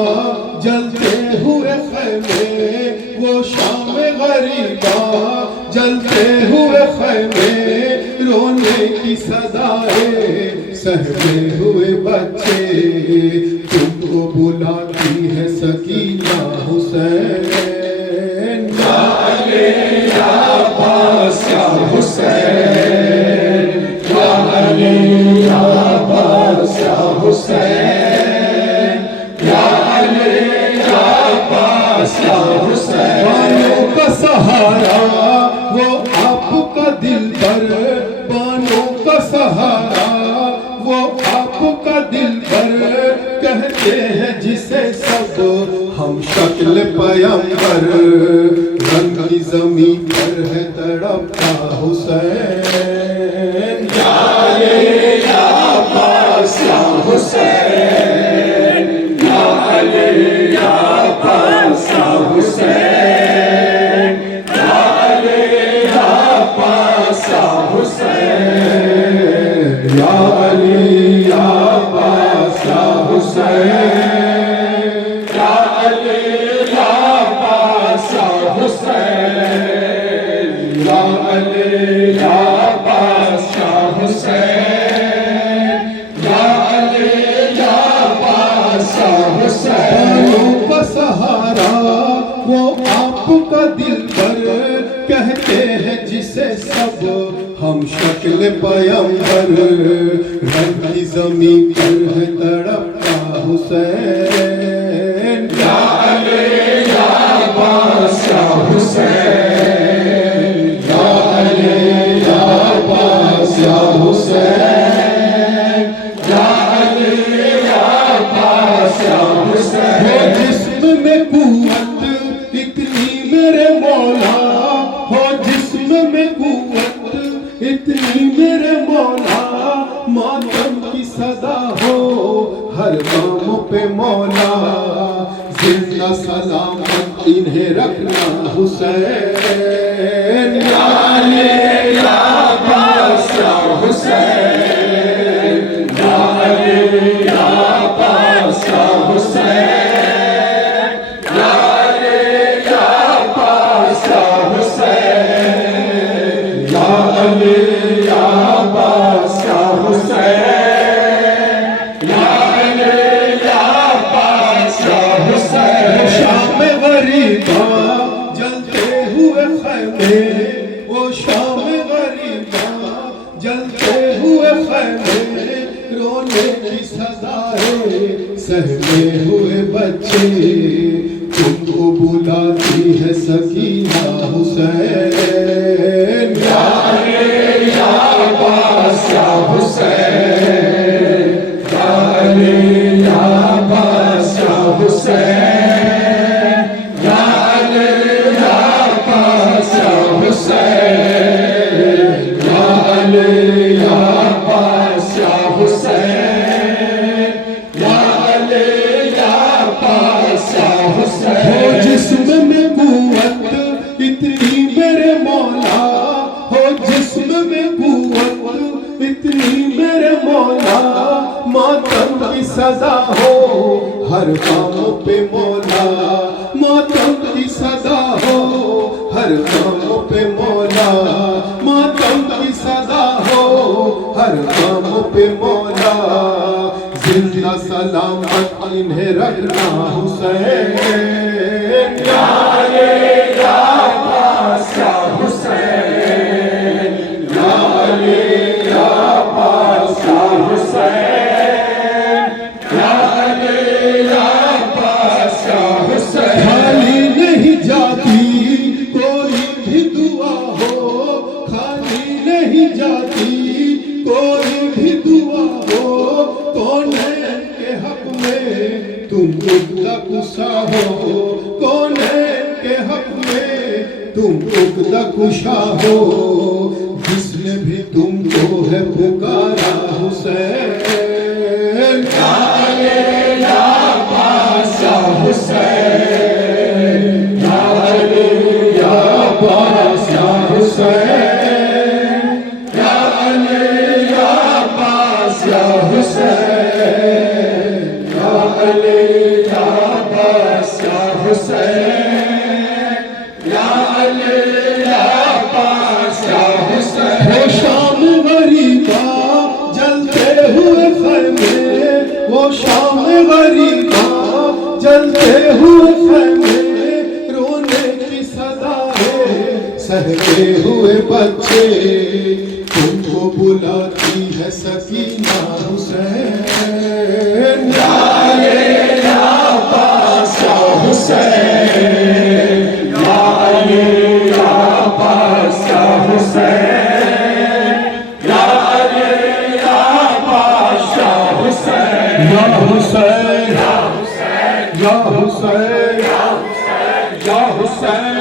जलते हुए खैमे, वो शाम गरीबा जलते हुए खैमे, रोने की सदाएं सहमे हुए बच्चे, तुमको बुलाती है सकीना हुसैन, या अली या अब्बास या हुसैन, या अली या अब्बास या हुसैन, या अली या अब्बास या हुसैन। बानों का सहारा वो आपका दिल पर, बानों का सहारा वो आपका दिल पर, कहते हैं जिसे सब हम शक्ल पयंबर, रंग की जमी पर है तड़पता हुसैन या अली या अब्बास या हुसैन या अली या अब्बास या हुसैन या अली या अब्बास या हुसैन या अली या अब्बास या हुसैन सहारा वो आपका दिल पर कहते हैं जिसे सब हम शक्ल पयंबर रब की ज़मी पर है तड़पता हुसैन या अली या अब्बास या हुसैन या अली या अब्बास या हुसैन या अली या अब्बास या हुसैन जिस्म में कुव्वत इतनी मेरे मौला हो जिस्म में कुव्वत इतनी मेरे मौला मातम की सदा हो हर काम पे मौला जिंदा सलामत इन्हें रखना हुसैन या अली या अब्बास या हुसैन या अली या अब्बास या हुसैन जलते हुए खैमे वो शाम गरीबा जलते हुए खैमे रोने की सदाए सहमे हुए बच्चे तुमको बुलाती है सकीना हुसैन या अली या अब्बास या हुसैन या अली या अब्बास या हुसैन जिस्म में कुव्वत इतनी मेरे मौला हो जिस्म में कुव्वत इतनी मेरे मौला मातम की सजा हो हर काम पे मौला मातम की सजा हो हर काम पे मौला मातम की सजा हो हर काम पे मौला जिंदा सलामत इन्हें रखना हुसैन या अली या अब्बास या हुसैन या अली या अब्बास या हुसैन या अली या अब्बास या हुसैन खाली नहीं जाती कोई भी दुआ हो खाली नहीं जाती कोई भी दुआ हो कौन है के हक में तुम उगदा कुशा हो कौन है के हक में तुम उगदा कुशा हो जिसने भी तुमको है पुकारा हुसैन या अली या अब्बास या हुसैन या अली या अब्बास या हुसैन या अली या अब्बास या हुसैन या अली या अब्बास या हुसैन या अली या अब्बास या हुसैन वो शाम गरीबा जलते हुए खैमे वो शाम गरीबा जलते हुए खैमे रोने की सदाए सहते हुए बच्चे तुमको बुलाती है सकीना हुसैन या अली या अब्बास या हुसैन या अली या अब्बास या हुसैन या अली या अब्बास या हुसैन या हुसैन या हुसैन या हुसैन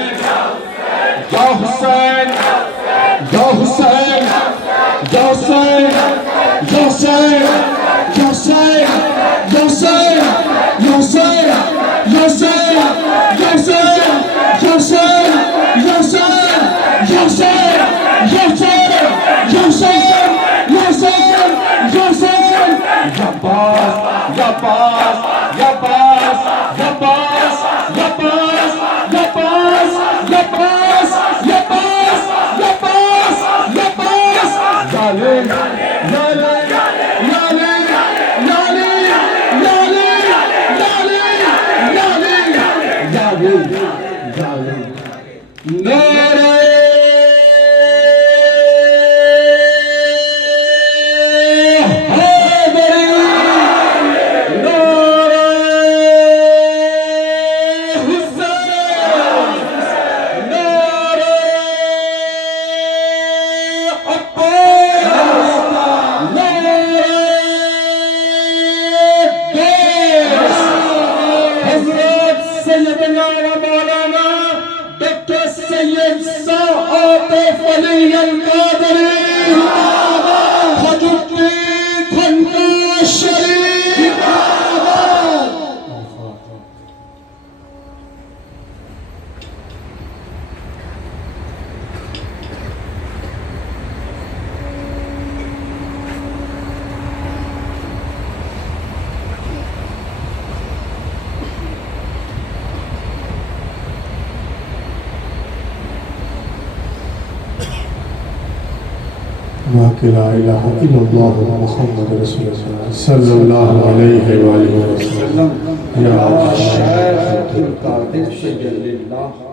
कि ला इलाहा इल्लल्लाह मुहम्मद रसूलुल्लाह सल्लल्लाहु अलैहि वसल्लम। या शेख अब्दुल कादिर शजलिल्लाह